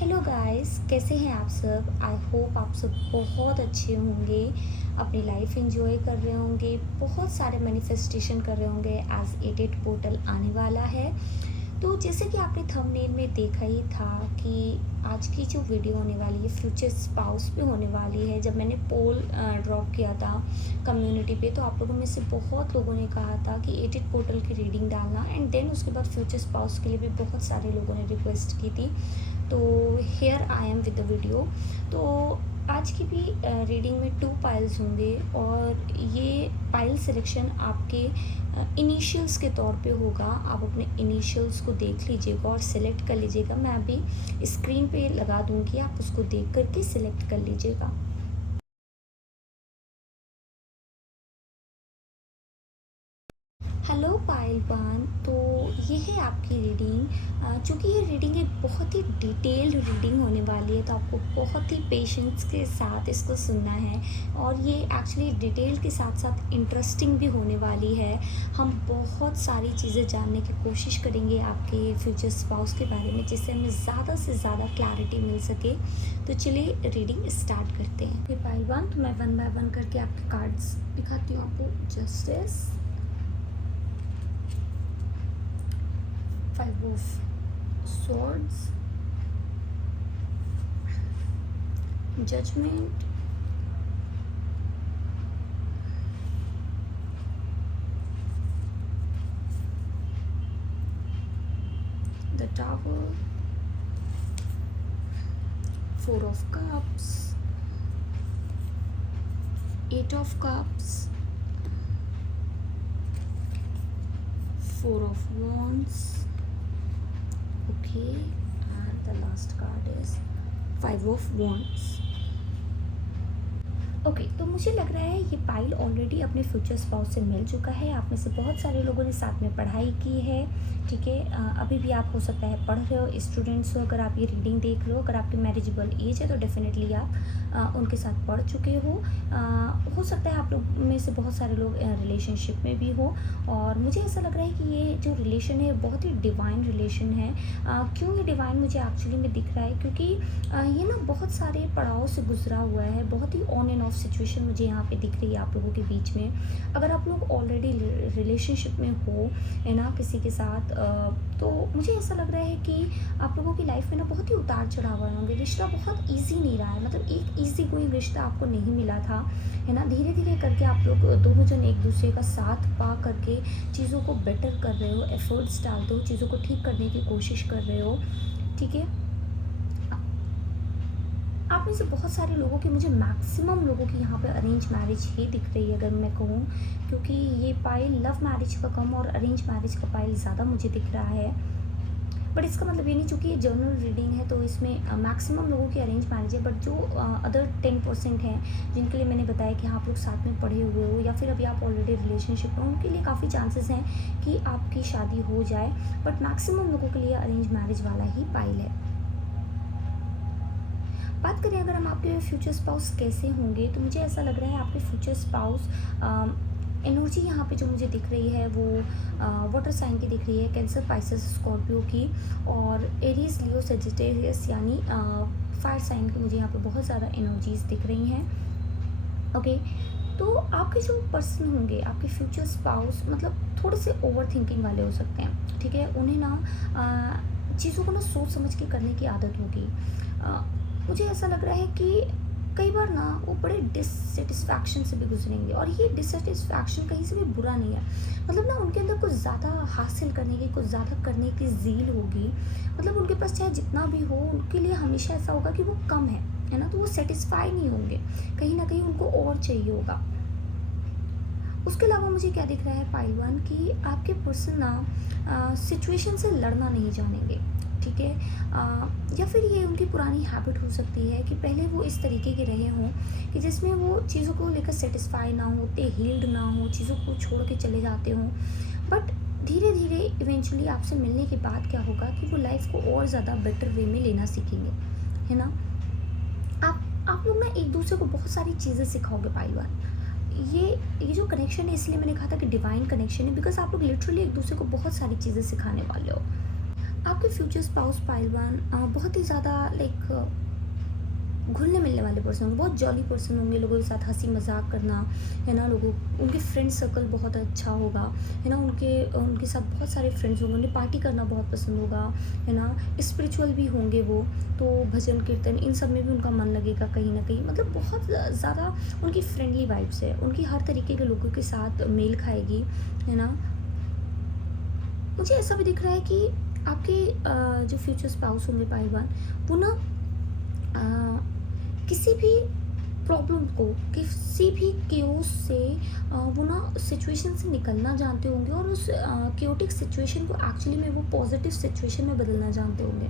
Hello guys, कैसे हैं आप सब। आई होप आप सब बहुत अच्छे होंगे, अपनी लाइफ एंजॉय कर रहे होंगे, बहुत सारे मैनिफेस्टेशन कर रहे होंगे एज एडिट पोर्टल आने वाला है। तो जैसे कि आपने थंबनेल में देखा ही था कि आज की जो वीडियो होने वाली है फ्यूचर स्पाउस पे होने वाली है। जब मैंने पोल ड्रॉप किया था कम्युनिटी पे, तो आप लोगों में से बहुत लोगों ने कहा था कि एडिट पोर्टल की रीडिंग डालना, एंड देन उसके बाद फ्यूचर स्पाउस के लिए भी बहुत सारे लोगों ने रिक्वेस्ट की थी। तो here I am with the video. तो आज की भी रीडिंग में 2 पाइल्स होंगे, और ये पाइल सिलेक्शन आपके इनिशियल्स के तौर पे होगा। आप अपने इनिशियल्स को देख लीजिएगा और सिलेक्ट कर लीजिएगा। मैं अभी स्क्रीन पे लगा दूंगी, आप उसको देख करके सिलेक्ट कर लीजिएगा। हेलो पायल वन, तो ये है आपकी रीडिंग। चूँकि ये रीडिंग एक बहुत ही डिटेल्ड रीडिंग होने वाली है, तो आपको बहुत ही पेशेंस के साथ इसको सुनना है। और ये एक्चुअली डिटेल के साथ साथ इंटरेस्टिंग भी होने वाली है। हम बहुत सारी चीज़ें जानने की कोशिश करेंगे आपके फ्यूचर स्पाउस के बारे में, जिससे हमें ज़्यादा से ज़्यादा क्लैरिटी मिल सके। तो चलिए रीडिंग स्टार्ट करते हैं। पायल वन, तो मैं वन बाय वन करके आपके कार्ड्स दिखाती हूँ आपको। Justice, Five of Swords, Judgment, the Tower, Four of Cups, Eight of Cups, Four of Wands. Okay, and the last card is Five of Wands. Okay, तो मुझे लग रहा है ये पाइल ऑलरेडी अपने फ्यूचर स्पाउस से मिल चुका है। आप में से बहुत सारे लोगों ने साथ में पढ़ाई की है, ठीक है। अभी भी आप हो सकता है पढ़ रहे हो, स्टूडेंट्स हो, अगर आप ये रीडिंग देख रहे हो, अगर आपकी मैरिजेबल एज है तो डेफिनेटली आप उनके साथ पढ़ चुके हो सकता है आप लोग में से बहुत सारे लोग रिलेशनशिप में भी हो। और मुझे ऐसा लग रहा है कि ये जो रिलेशन है बहुत ही डिवाइन रिलेशन है। क्यों ये डिवाइन मुझे एक्चुअली में दिख रहा है, क्योंकि ये ना बहुत सारे पड़ाव से गुजरा हुआ है। बहुत ही ऑन एंड ऑफ सिचुएशन मुझे यहाँ पे दिख रही है आप लोगों के बीच में। अगर आप लोग ऑलरेडी रिलेशनशिप में हो, है ना, किसी के साथ, तो मुझे ऐसा लग रहा है कि आप लोगों की लाइफ में ना बहुत ही उतार चढ़ाव आए होंगे। रिश्ता बहुत ईजी नहीं रहा है, मतलब एक ईजी कोई रिश्ता आपको नहीं मिला था, है ना। धीरे धीरे करके आप लोग दोनों जन एक दूसरे का साथ पा करके चीज़ों को बेटर कर रहे हो, एफर्ट्स डालते हो, चीज़ों को ठीक करने की कोशिश कर रहे हो, ठीक है। आप में से बहुत सारे लोगों की, मुझे मैक्सिमम लोगों की यहाँ पे अरेंज मैरिज ही दिख रही है अगर मैं कहूँ, क्योंकि ये पाइल लव मैरिज का कम और अरेंज मैरिज का पाइल ज़्यादा मुझे दिख रहा है। बट इसका मतलब ये नहीं, चूँकि ये जर्नल रीडिंग है तो इसमें मैक्सिमम लोगों की अरेंज मैरिज है। बट जो अदर 10% हैं जिनके लिए मैंने बताया कि आप लोग साथ में पढ़े हुए हो, या फिर अभी आप ऑलरेडी रिलेशनशिप में हो, उनके लिए काफ़ी चांसेस हैं कि आपकी शादी हो जाए। बट मैक्सिमम लोगों के लिए अरेंज मैरिज वाला ही पाइल है। बात करें अगर हम आपके फ्यूचर स्पाउस कैसे होंगे, तो मुझे ऐसा लग रहा है आपके फ्यूचर स्पाउस एनर्जी यहाँ पे जो मुझे दिख रही है वो वाटर साइन की दिख रही है, कैंसर, पाइसेस, स्कॉर्पियो की, और एरीज, लियो, सेजिटेरियस यानी फायर साइन की मुझे यहाँ पे बहुत ज़्यादा एनर्जीज दिख रही हैं। ओके, तो आपके जो पर्सन होंगे, आपके फ्यूचर स्पाउस, मतलब थोड़े से ओवर थिंकिंग वाले हो सकते हैं, ठीक है। उन्हें ना चीज़ों को ना सोच समझ के करने की आदत होगी। मुझे ऐसा लग रहा है कि कई बार ना वो बड़े डिससेटिस्फैक्शन से भी गुजरेंगे, और ये डिससेटिस्फैक्शन कहीं से भी बुरा नहीं है। मतलब ना उनके अंदर कुछ ज़्यादा हासिल करने की, कुछ ज़्यादा करने की ज़ील होगी। मतलब उनके पास चाहे जितना भी हो, उनके लिए हमेशा ऐसा होगा कि वो कम है ना, तो वो सेटिस्फाई नहीं होंगे, कहीं ना कहीं उनको और चाहिए होगा। उसके अलावा मुझे क्या दिख रहा है पाइल वन, कि आपके पर्सन ना सिचुएशन से लड़ना नहीं जानेंगे, ठीक है। या फिर ये उनकी पुरानी हैबिट हो सकती है कि पहले वो इस तरीके के रहे हों कि जिसमें वो चीज़ों को लेकर सेटिस्फाई ना होते, हील्ड ना हो, चीज़ों को छोड़ के चले जाते हों। बट धीरे धीरे इवेंचुअली आपसे मिलने के बाद क्या होगा कि वो लाइफ को और ज़्यादा बेटर वे में लेना सीखेंगे, है ना। आप लोग ना एक दूसरे को बहुत सारी चीज़ें सिखाओगे पाइल वन। ये जो कनेक्शन है, इसलिए मैंने कहा था कि डिवाइन कनेक्शन है, बिकॉज आप लोग लिटरली एक दूसरे को बहुत सारी चीज़ें सिखाने वाले हो। आपके फ्यूचर स्पाउस पाइल वन बहुत ही ज़्यादा लाइक घुलने मिलने वाले पर्सन होंगे, बहुत जॉली पर्सन होंगे, लोगों के साथ हंसी मजाक करना, है ना, लोगों उनके फ्रेंड सर्कल बहुत अच्छा होगा, है ना, उनके उनके साथ बहुत सारे फ्रेंड्स होंगे, उन्हें पार्टी करना बहुत पसंद होगा, है ना, स्पिरिचुअल भी होंगे वो, तो भजन कीर्तन इन सब में भी उनका मन लगेगा कहीं ना कहीं, मतलब बहुत ज़्यादा उनकी फ्रेंडली वाइब्स है, उनकी हर तरीके के लोगों के साथ मेल खाएगी, है ना। मुझे ऐसा भी दिख रहा है कि आपके जो फ्यूचर स्पाउस होंगे पाइलवान, वो ना किसी भी प्रॉब्लम को, किसी भी केओस से वो ना सिचुएशन से निकलना जानते होंगे, और उस केओटिक सिचुएशन को एक्चुअली में वो पॉजिटिव सिचुएशन में बदलना जानते होंगे,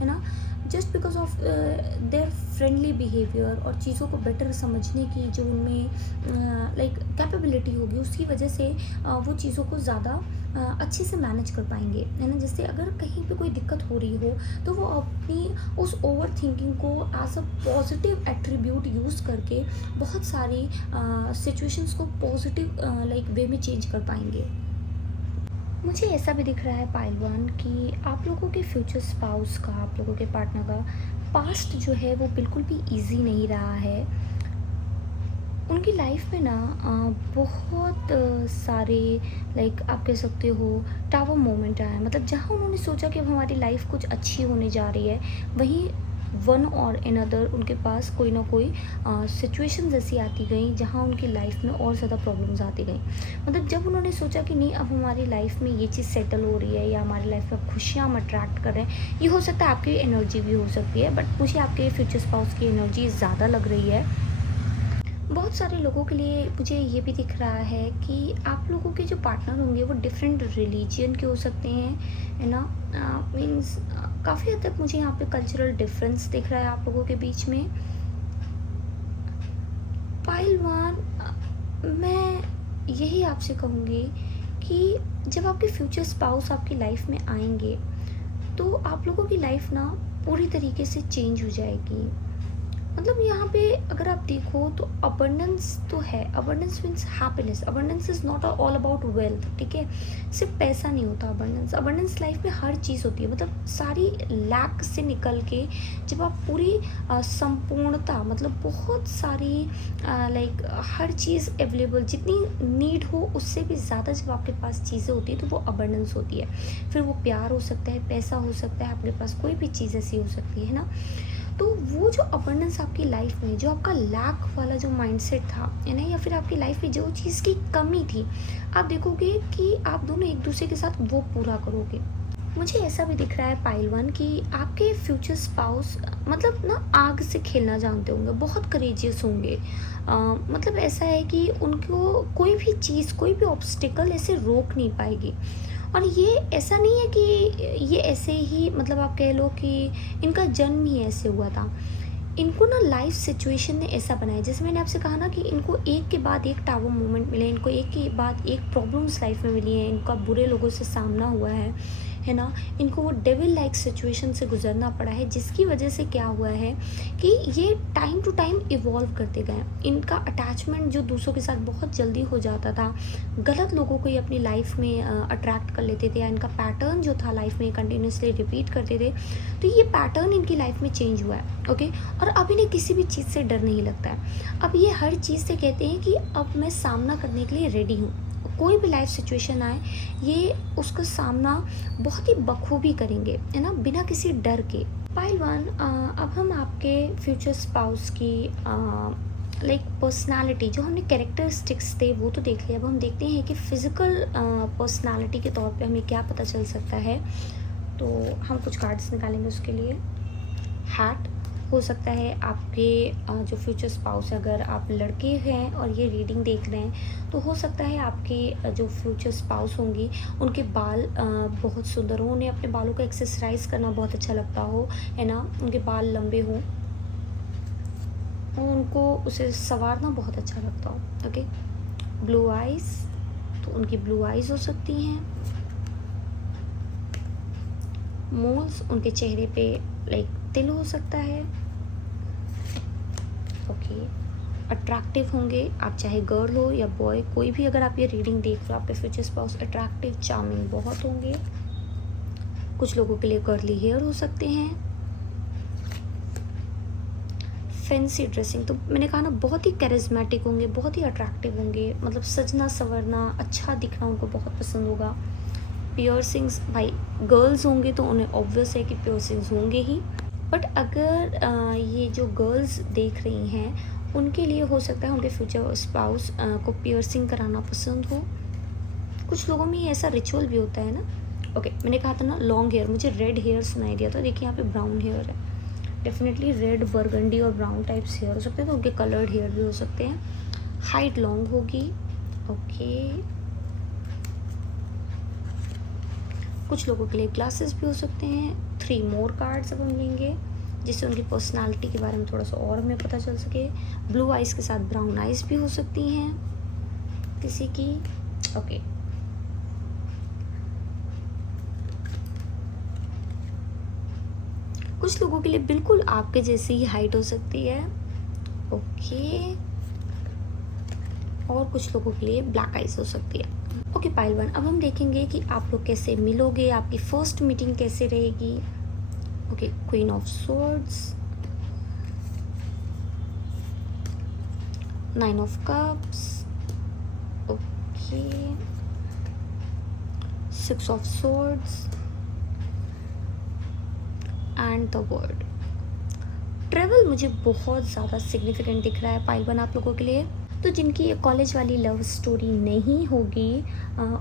है ना। Just because of their friendly behaviour और चीज़ों को बेटर समझने की जो उनमें लाइक कैपेबिलिटी होगी, उसकी वजह से वो चीज़ों को ज़्यादा अच्छे से मैनेज कर पाएंगे, है ना। जैसे अगर कहीं पे कोई दिक्कत हो रही हो तो वो अपनी उस ओवर थिंकिंग को as a positive attribute use करके बहुत सारी सिचुएशंस को पॉजिटिव लाइक वे में चेंज कर पाएंगे। मुझे ऐसा भी दिख रहा है पाइलवान कि आप लोगों के फ्यूचर स्पाउस का, आप लोगों के पार्टनर का पास्ट जो है वो बिल्कुल भी इजी नहीं रहा है। उनकी लाइफ में ना बहुत सारे लाइक आप कह सकते हो टावर मोमेंट आया, मतलब जहाँ उन्होंने सोचा कि अब हमारी लाइफ कुछ अच्छी होने जा रही है, वहीं वन और अनदर उनके पास कोई ना कोई सिचुएशन ऐसी आती गई जहाँ उनकी लाइफ में और ज़्यादा प्रॉब्लम्स आती गई। मतलब जब उन्होंने सोचा कि नहीं अब हमारी लाइफ में ये चीज़ सेटल हो रही है, या हमारी लाइफ में खुशियाँ हम अट्रैक्ट कर रहे हैं, ये हो सकता है आपकी एनर्जी भी हो सकती है, बट मुझे आपके फ्यूचर स्पाउस की एनर्जी ज़्यादा लग रही है। बहुत सारे लोगों के लिए मुझे ये भी दिख रहा है कि आप लोगों के जो पार्टनर होंगे वो डिफरेंट रिलीजन के हो सकते हैं, है ना। मीन्स काफ़ी हद तक मुझे यहाँ पे कल्चरल डिफरेंस दिख रहा है आप लोगों के बीच में। पाइलवान, मैं यही आपसे कहूँगी कि जब आपके फ्यूचर स्पाउस आपकी लाइफ में आएंगे तो आप लोगों की लाइफ ना पूरी तरीके से चेंज हो जाएगी। मतलब यहाँ पे अगर आप देखो तो अबंडेंस तो है, abundance means happiness, abundance is not all about wealth, ठीक है, सिर्फ पैसा नहीं होता अबंडेंस, अबंडेंस लाइफ में हर चीज़ होती है, मतलब सारी लैक से निकल के जब आप पूरी संपूर्णता, मतलब बहुत सारी लाइक हर चीज़ अवेलेबल, जितनी नीड हो उससे भी ज़्यादा जब आपके पास चीज़ें होती है तो वो अबंडेंस होती है। फिर वो प्यार हो सकता है, पैसा हो सकता है, आपके पास कोई भी चीज़ ऐसी हो सकती है ना। तो वो जो अबंडेंस आपकी लाइफ में, जो आपका लैक वाला जो माइंडसेट था, है ना, या फिर आपकी लाइफ में जो चीज़ की कमी थी, आप देखोगे कि आप दोनों एक दूसरे के साथ वो पूरा करोगे। मुझे ऐसा भी दिख रहा है पाइलवान कि आपके फ्यूचर स्पाउस मतलब ना आग से खेलना जानते होंगे, बहुत करेजियस होंगे। मतलब ऐसा है कि उनको कोई भी चीज़, कोई भी ऑब्स्टिकल ऐसे रोक नहीं पाएगी। और ये ऐसा नहीं है कि ये ऐसे ही, मतलब आप कह लो कि इनका जन्म ही ऐसे हुआ था। इनको ना लाइफ सिचुएशन ने ऐसा बनाया, जैसे मैंने आपसे कहा ना कि इनको एक के बाद एक टावर मोमेंट मिले, इनको एक के बाद एक प्रॉब्लम्स लाइफ में मिली है, इनका बुरे लोगों से सामना हुआ है ना, इनको वो डेविल लाइक सिचुएशन से गुजरना पड़ा है, जिसकी वजह से क्या हुआ है कि ये टाइम टू टाइम इवॉल्व करते गए। इनका अटैचमेंट जो दूसरों के साथ बहुत जल्दी हो जाता था, गलत लोगों को ये अपनी लाइफ में अट्रैक्ट कर लेते थे, या इनका पैटर्न जो था लाइफ में कंटिन्यूसली रिपीट करते थे, तो ये पैटर्न इनकी लाइफ में चेंज हुआ है, ओके। और अब इन्हें किसी भी चीज़ से डर नहीं लगता है। अब ये हर चीज़ से कहते हैं कि अब मैं सामना करने के लिए रेडी हूँ, कोई भी लाइफ सिचुएशन आए ये उसका सामना बहुत ही बखूबी करेंगे, है ना, बिना किसी डर के। पाइलवान, अब हम आपके फ्यूचर स्पाउस की लाइक पर्सनालिटी, जो हमने कैरेक्टरिस्टिक्स थे वो तो देख लिया, अब हम देखते हैं कि फिज़िकल पर्सनालिटी के तौर पे हमें क्या पता चल सकता है। तो हम कुछ कार्ड्स निकालेंगे उसके लिए। हैट हो सकता है आपके जो फ्यूचर स्पाउस है, अगर आप लड़के हैं और ये रीडिंग देख रहे हैं तो हो सकता है आपके जो फ्यूचर स्पाउस होंगी उनके बाल बहुत सुंदर हो, उन्हें अपने बालों का एक्सरसाइज करना बहुत अच्छा लगता हो, है ना, उनके बाल लंबे हों और उनको उसे संवारना बहुत अच्छा लगता हो, ओके। ब्लू आइज़, तो उनकी ब्लू आइज़ हो सकती हैं। मोल्स, उनके चेहरे पे लाइक तिल हो सकता है, ओके। अट्रैक्टिव होंगे, आप चाहे गर्ल हो या बॉय, कोई भी, अगर आप ये रीडिंग देख रहे हो आपके फ्यूचर स्पाउस अट्रैक्टिव चार्मिंग बहुत होंगे। कुछ लोगों के लिए कर्ली हेयर हो सकते हैं। फैंसी ड्रेसिंग, तो मैंने कहा ना बहुत ही कैरिज्मेटिक होंगे, बहुत ही अट्रैक्टिव होंगे, मतलब सजना संवरना, अच्छा दिखना उनको बहुत पसंद होगा। पियर्सिंग्स, भाई गर्ल्स होंगे तो उन्हें ऑब्वियस है कि पियर्सिंग्स होंगे ही, बट अगर ये जो गर्ल्स देख रही हैं उनके लिए हो सकता है उनके फ्यूचर स्पाउस को पियर्सिंग कराना पसंद हो। कुछ लोगों में ऐसा रिचुअल भी होता है ना। ओके, मैंने कहा था ना लॉन्ग हेयर, मुझे रेड हेयर सुनाई दिया था, देखिए यहाँ पे ब्राउन हेयर है। डेफिनेटली रेड, बर्गंडी और ब्राउन टाइप्स हेयर हो सकते हैं, तो उनके कलर्ड हेयर भी हो सकते हैं। हाइट लॉन्ग होगी। ओके, कुछ लोगों के लिए ग्लासेस भी हो सकते हैं। 3 मोर कार्ड्स अब हम लेंगे जिससे उनकी पर्सनालिटी के बारे में थोड़ा सा और हमें पता चल सके। ब्लू आइज़ के साथ ब्राउन आइज़ भी हो सकती हैं किसी की। ओके, कुछ लोगों के लिए बिल्कुल आपके जैसी ही हाइट हो सकती है। ओके, और कुछ लोगों के लिए ब्लैक आइज हो सकती है। ओके पाइल 1, अब हम देखेंगे कि आप लोग कैसे मिलोगे, आपकी फर्स्ट मीटिंग कैसे रहेगी। Okay, queen of swords, 9 of cups, okay, 6 of swords and the world. Travel मुझे बहुत ज़्यादा सिग्निफिकेंट दिख रहा है पाइल 1 आप लोगों के लिए। तो जिनकी ये कॉलेज वाली लव स्टोरी नहीं होगी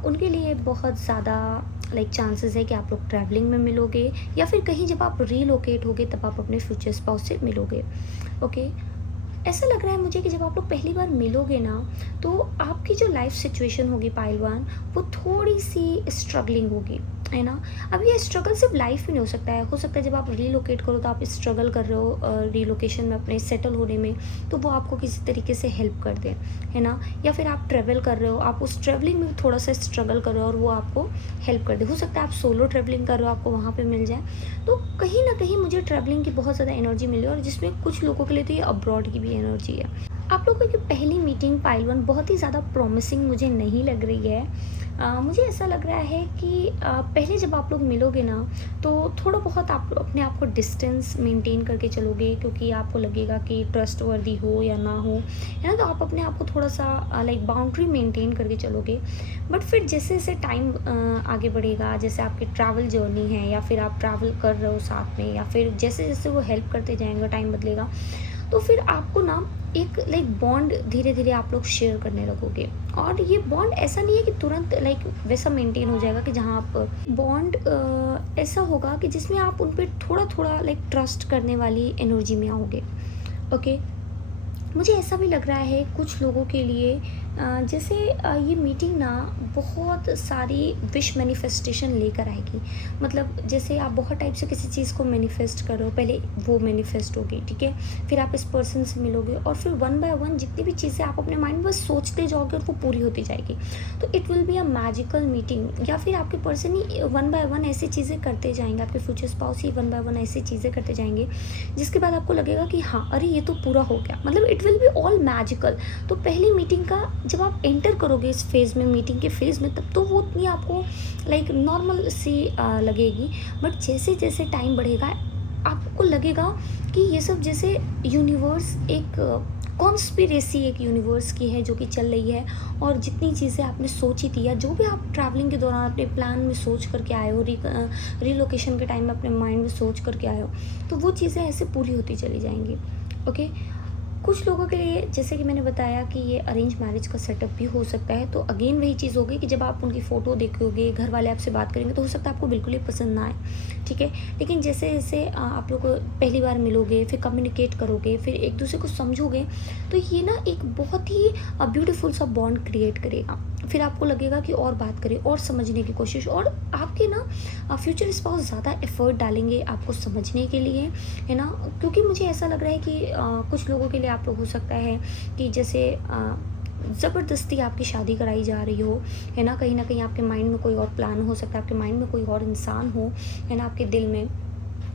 उनके लिए बहुत ज़्यादा चांसेस है कि आप लोग ट्रैवलिंग में मिलोगे, या फिर कहीं जब आप रीलोकेट होगे तब आप अपने फ्यूचर स्पाउस से मिलोगे। ओके, ऐसा लग रहा है मुझे कि जब आप लोग पहली बार मिलोगे ना तो आपकी जो लाइफ सिचुएशन होगी पाइल 1 वो थोड़ी सी स्ट्रगलिंग होगी, है ना। अब ये स्ट्रगल सिर्फ लाइफ में नहीं हो सकता है जब आप रीलोकेट करो तो आप स्ट्रगल कर रहे हो रीलोकेशन में अपने सेटल होने में, तो वो आपको किसी तरीके से हेल्प कर दे, है ना। या फिर आप ट्रैवल कर रहे हो, आप उस ट्रैवलिंग में थोड़ा सा स्ट्रगल कर रहे हो और वो आपको हेल्प कर दे। हो सकता है आप सोलो ट्रैवलिंग कर रहे हो, आपको वहाँ पर मिल जाए। तो कहीं ना कहीं मुझे ट्रैवलिंग की बहुत ज़्यादा एनर्जी मिली, और जिसमें कुछ लोगों के लिए तो ये अब्रॉड की भी एनर्जी है। आप लोगों की पहली मीटिंग पाइल 1 बहुत ही ज़्यादा प्रॉमिसिंग मुझे नहीं लग रही है। मुझे ऐसा लग रहा है कि पहले जब आप लोग मिलोगे ना तो थोड़ा बहुत आप अपने आप को डिस्टेंस मेंटेन करके चलोगे, क्योंकि आपको लगेगा कि ट्रस्टवर्दी हो या ना हो, है ना। तो आप अपने आप को थोड़ा सा बाउंड्री मेंटेन करके चलोगे। बट फिर जैसे जैसे टाइम आगे बढ़ेगा, जैसे आपकी ट्रैवल जर्नी है या फिर आप ट्रैवल कर रहे हो साथ में, या फिर जैसे जैसे वो हेल्प करते जाएंगे, टाइम बदलेगा, तो फिर आपको ना एक बॉन्ड धीरे धीरे आप लोग शेयर करने लगोगे। और ये बॉन्ड ऐसा नहीं है कि तुरंत वैसा मेंटेन हो जाएगा कि जहाँ आप बॉन्ड ऐसा होगा कि जिसमें आप उन पर थोड़ा थोड़ा ट्रस्ट करने वाली एनर्जी में आओगे। ओके, मुझे ऐसा भी लग रहा है कुछ लोगों के लिए जैसे ये मीटिंग ना बहुत सारी विश मैनिफेस्टेशन लेकर आएगी। मतलब जैसे आप बहुत टाइप से किसी चीज़ को मैनिफेस्ट करो, पहले वो मैनिफेस्ट होगी, ठीक है, फिर आप इस पर्सन से मिलोगे और फिर 1 बाय 1 जितनी भी चीज़ें आप अपने माइंड में बस सोचते जाओगे और वो पूरी होती जाएगी। तो it will be a magical meeting, या फिर आपके पर्सन ही 1 बाय 1 ऐसी चीज़ें करते जाएंगे, आपके फ्यूचर स्पाउस ही 1 बाय 1 ऐसी चीज़ें करते जाएंगे जिसके बाद आपको लगेगा कि हाँ अरे ये तो पूरा हो गया। मतलब it will be all magical. तो पहली मीटिंग का जब आप एंटर करोगे इस फेज़ में, मीटिंग के फेज़ में, तब तो वो उतनी आपको नॉर्मल सी लगेगी। बट जैसे जैसे टाइम बढ़ेगा आपको लगेगा कि ये सब जैसे यूनिवर्स एक कॉन्स्पिरेसी एक यूनिवर्स की है जो कि चल रही है, और जितनी चीज़ें आपने सोची थी या जो भी आप ट्रैवलिंग के दौरान अपने प्लान में सोच करके आए हो, रीलोकेशन के टाइम में अपने माइंड में सोच करके आए हो, तो वो चीज़ें ऐसे पूरी होती चली जाएंगी। ओके, कुछ लोगों के लिए जैसे कि मैंने बताया कि ये अरेंज मैरिज का सेटअप भी हो सकता है। तो अगेन वही चीज़ होगी कि जब आप उनकी फ़ोटो देखोगे, घर वाले आपसे बात करेंगे, तो हो सकता है आपको बिल्कुल ही पसंद ना आए, ठीक है। लेकिन जैसे जैसे आप लोग पहली बार मिलोगे, फिर कम्युनिकेट करोगे, फिर एक दूसरे को समझोगे, तो ये ना एक बहुत ही ब्यूटीफुल सा बॉन्ड क्रिएट करेगा। फिर आपको लगेगा कि और बात करें और समझने की कोशिश, और आपके ना फ्यूचर स्पाउस ज़्यादा एफर्ट डालेंगे आपको समझने के लिए, है ना। क्योंकि मुझे ऐसा लग रहा है कि कुछ लोगों के लिए आप लोग हो सकता है कि जैसे ज़बरदस्ती आपकी शादी कराई जा रही हो, है ना। कहीं ना कहीं आपके माइंड में कोई और प्लान हो सकता है, आपके माइंड में कोई और इंसान हो, है ना, आपके दिल में।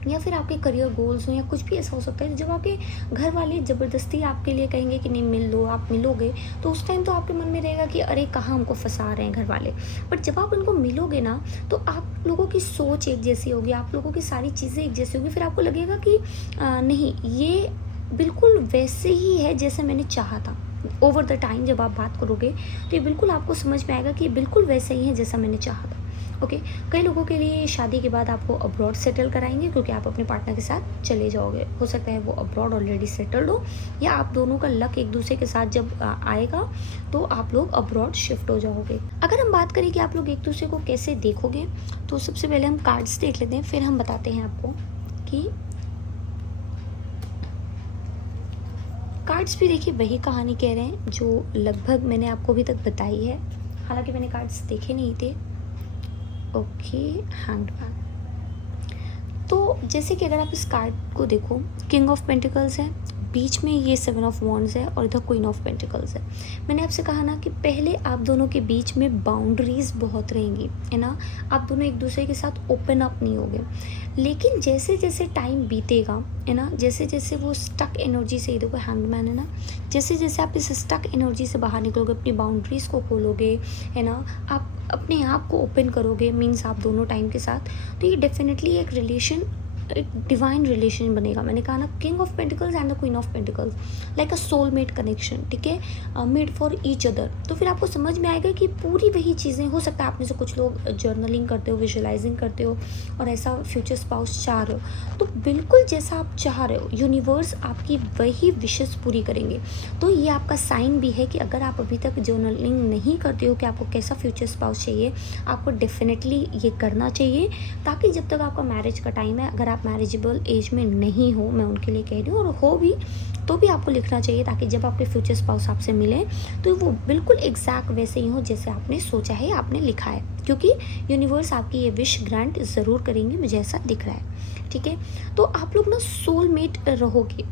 या फिर आपके करियर गोल्स हो, या कुछ भी ऐसा हो सकता है जब आपके घर वाले ज़बरदस्ती आपके लिए कहेंगे कि नहीं मिल लो, आप मिलोगे, तो उस टाइम तो आपके मन में रहेगा कि अरे कहाँ हमको फंसा रहे हैं घर वाले। बट जब आप उनको मिलोगे ना, तो आप लोगों की सोच एक जैसी होगी, आप लोगों की सारी चीज़ें एक जैसी होगी, फिर आपको लगेगा कि नहीं, ये बिल्कुल वैसे ही है जैसे मैंने चाहा था। ओवर द टाइम जब आप बात करोगे, तो ये बिल्कुल आपको समझ में आएगा कि ये बिल्कुल वैसे ही है जैसा मैंने चाहा था। ओके। कई लोगों के लिए शादी के बाद आपको अब्रॉड सेटल कराएंगे, क्योंकि आप अपने पार्टनर के साथ चले जाओगे। हो सकता है वो अब्रॉड ऑलरेडी सेटल्ड हो, या आप दोनों का लक एक दूसरे के साथ जब आएगा तो आप लोग अब्रॉड शिफ्ट हो जाओगे। अगर हम बात करें कि आप लोग एक दूसरे को कैसे देखोगे, तो सबसे पहले हम कार्ड्स देख लेते हैं, फिर हम बताते हैं आपको कि कार्ड्स भी देखिए वही कहानी कह रहे हैं जो लगभग मैंने आपको अभी तक बताई है। हालांकि मैंने कार्ड्स देखे नहीं थे। Okay, hangman. तो जैसे कि अगर आप इस कार्ड को देखो, किंग ऑफ पेंटिकल्स है, बीच में ये 7 ऑफ वॉन्ड्स है, और इधर क्वीन ऑफ पेंटिकल्स है। मैंने आपसे कहा ना कि पहले आप दोनों के बीच में बाउंड्रीज बहुत रहेंगी, है ना, आप दोनों एक दूसरे के साथ ओपन अप नहीं होगे। लेकिन जैसे जैसे टाइम बीतेगा, है ना, जैसे जैसे वो स्टक एनर्जी से, देखो हैंगमैन है ना, जैसे जैसे आप इस स्टक एनर्जी से बाहर निकलोगे, अपनी बाउंड्रीज को खोलोगे, है ना, आप अपने आप को ओपन करोगे, मीन्स आप दोनों टाइम के साथ, तो ये डेफिनेटली एक रिलेशन, एक डिवाइन रिलेशन बनेगा। मैंने कहा ना, king of pentacles and the queen of pentacles, like a soulmate connection, ठीक है, मेड फॉर ईच अदर। तो फिर आपको समझ में आएगा कि पूरी वही चीज़ें, हो सकता है आप में से कुछ लोग जर्नलिंग करते हो, विजुअलाइजिंग करते हो, और ऐसा फ्यूचर स्पाउस चाह रहे हो, तो बिल्कुल जैसा आप चाह रहे हो, यूनिवर्स आपकी वही विशेस पूरी करेंगे। तो ये आपका साइन भी है कि अगर आप अभी तक जर्नलिंग नहीं करते हो कि आपको कैसा फ्यूचर स्पाउस चाहिए, आपको डेफिनेटली ये करना चाहिए, ताकि जब तक आपका मैरिज का टाइम है, अगर आप मैरिजेबल एज में नहीं हो, मैं उनके लिए कह रही हूँ, और हो भी तो भी आपको लिखना चाहिए, ताकि जब आपके फ्यूचर स्पाउस आपसे मिले तो वो बिल्कुल एग्जैक्ट वैसे ही हो जैसे आपने सोचा है, आपने लिखा है, क्योंकि यूनिवर्स आपकी ये विश ग्रांट ज़रूर करेंगे, मुझे ऐसा दिख रहा है, ठीक है। तो आप लोग ना सोलमेट रहोगे,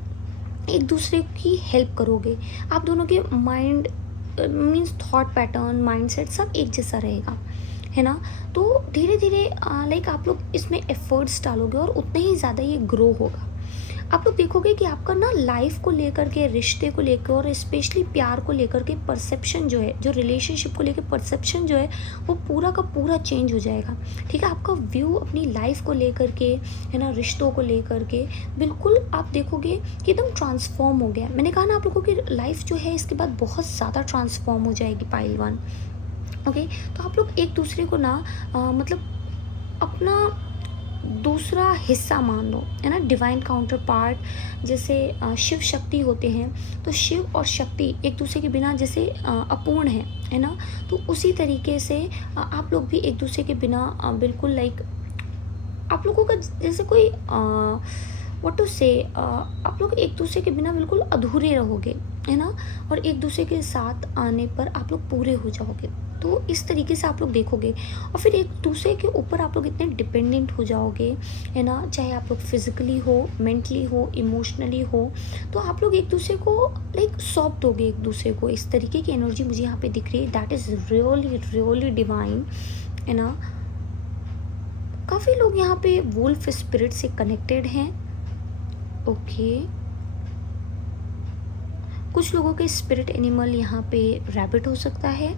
एक दूसरे की हेल्प करोगे, आप दोनों के mind means thought pattern, mindset सब एक जैसा रहेगा, है ना। तो धीरे धीरे लाइक आप लोग इसमें एफर्ट्स डालोगे, और उतना ही ज़्यादा ये ग्रो होगा। आप लोग देखोगे कि आपका ना लाइफ को लेकर के, रिश्ते को लेकर, और स्पेशली प्यार को लेकर के परसेप्शन जो है, जो रिलेशनशिप को लेकर परसेप्शन जो है, वो पूरा का पूरा चेंज हो जाएगा, ठीक है। आपका व्यू अपनी लाइफ को लेकर के, है ना, रिश्तों को लेकर के, बिल्कुल आप देखोगे कि एकदम ट्रांसफॉर्म हो गया। मैंने कहा ना, आप लोगों की लाइफ जो है इसके बाद बहुत ज़्यादा ट्रांसफॉर्म हो जाएगी, पाइल 1। ओके। तो आप लोग एक दूसरे को ना मतलब अपना दूसरा हिस्सा मान लो, है ना, डिवाइन काउंटर पार्ट। जैसे शिव शक्ति होते हैं, तो शिव और शक्ति एक दूसरे के बिना जैसे अपूर्ण है ना, तो उसी तरीके से आप लोग भी एक दूसरे के बिना बिल्कुल लाइक आप लोगों का जैसे कोई व्हाट टू से, आप लोग एक दूसरे के बिना बिल्कुल अधूरे रहोगे, है ना, और एक दूसरे के साथ आने पर आप लोग पूरे हो जाओगे। तो इस तरीके से आप लोग देखोगे, और फिर एक दूसरे के ऊपर आप लोग इतने डिपेंडेंट हो जाओगे, है ना, चाहे आप लोग फिजिकली हो, मेंटली हो, इमोशनली हो, तो आप लोग एक दूसरे को लाइक सौंप दोगे एक दूसरे को। इस तरीके की एनर्जी मुझे यहाँ पे दिख रही है, that is really really divine, है ना। काफ़ी लोग यहाँ पे वुल्फ स्पिरिट से कनेक्टेड हैं। ओके। कुछ लोगों के स्पिरिट एनिमल यहाँ पे रैबिट हो सकता है।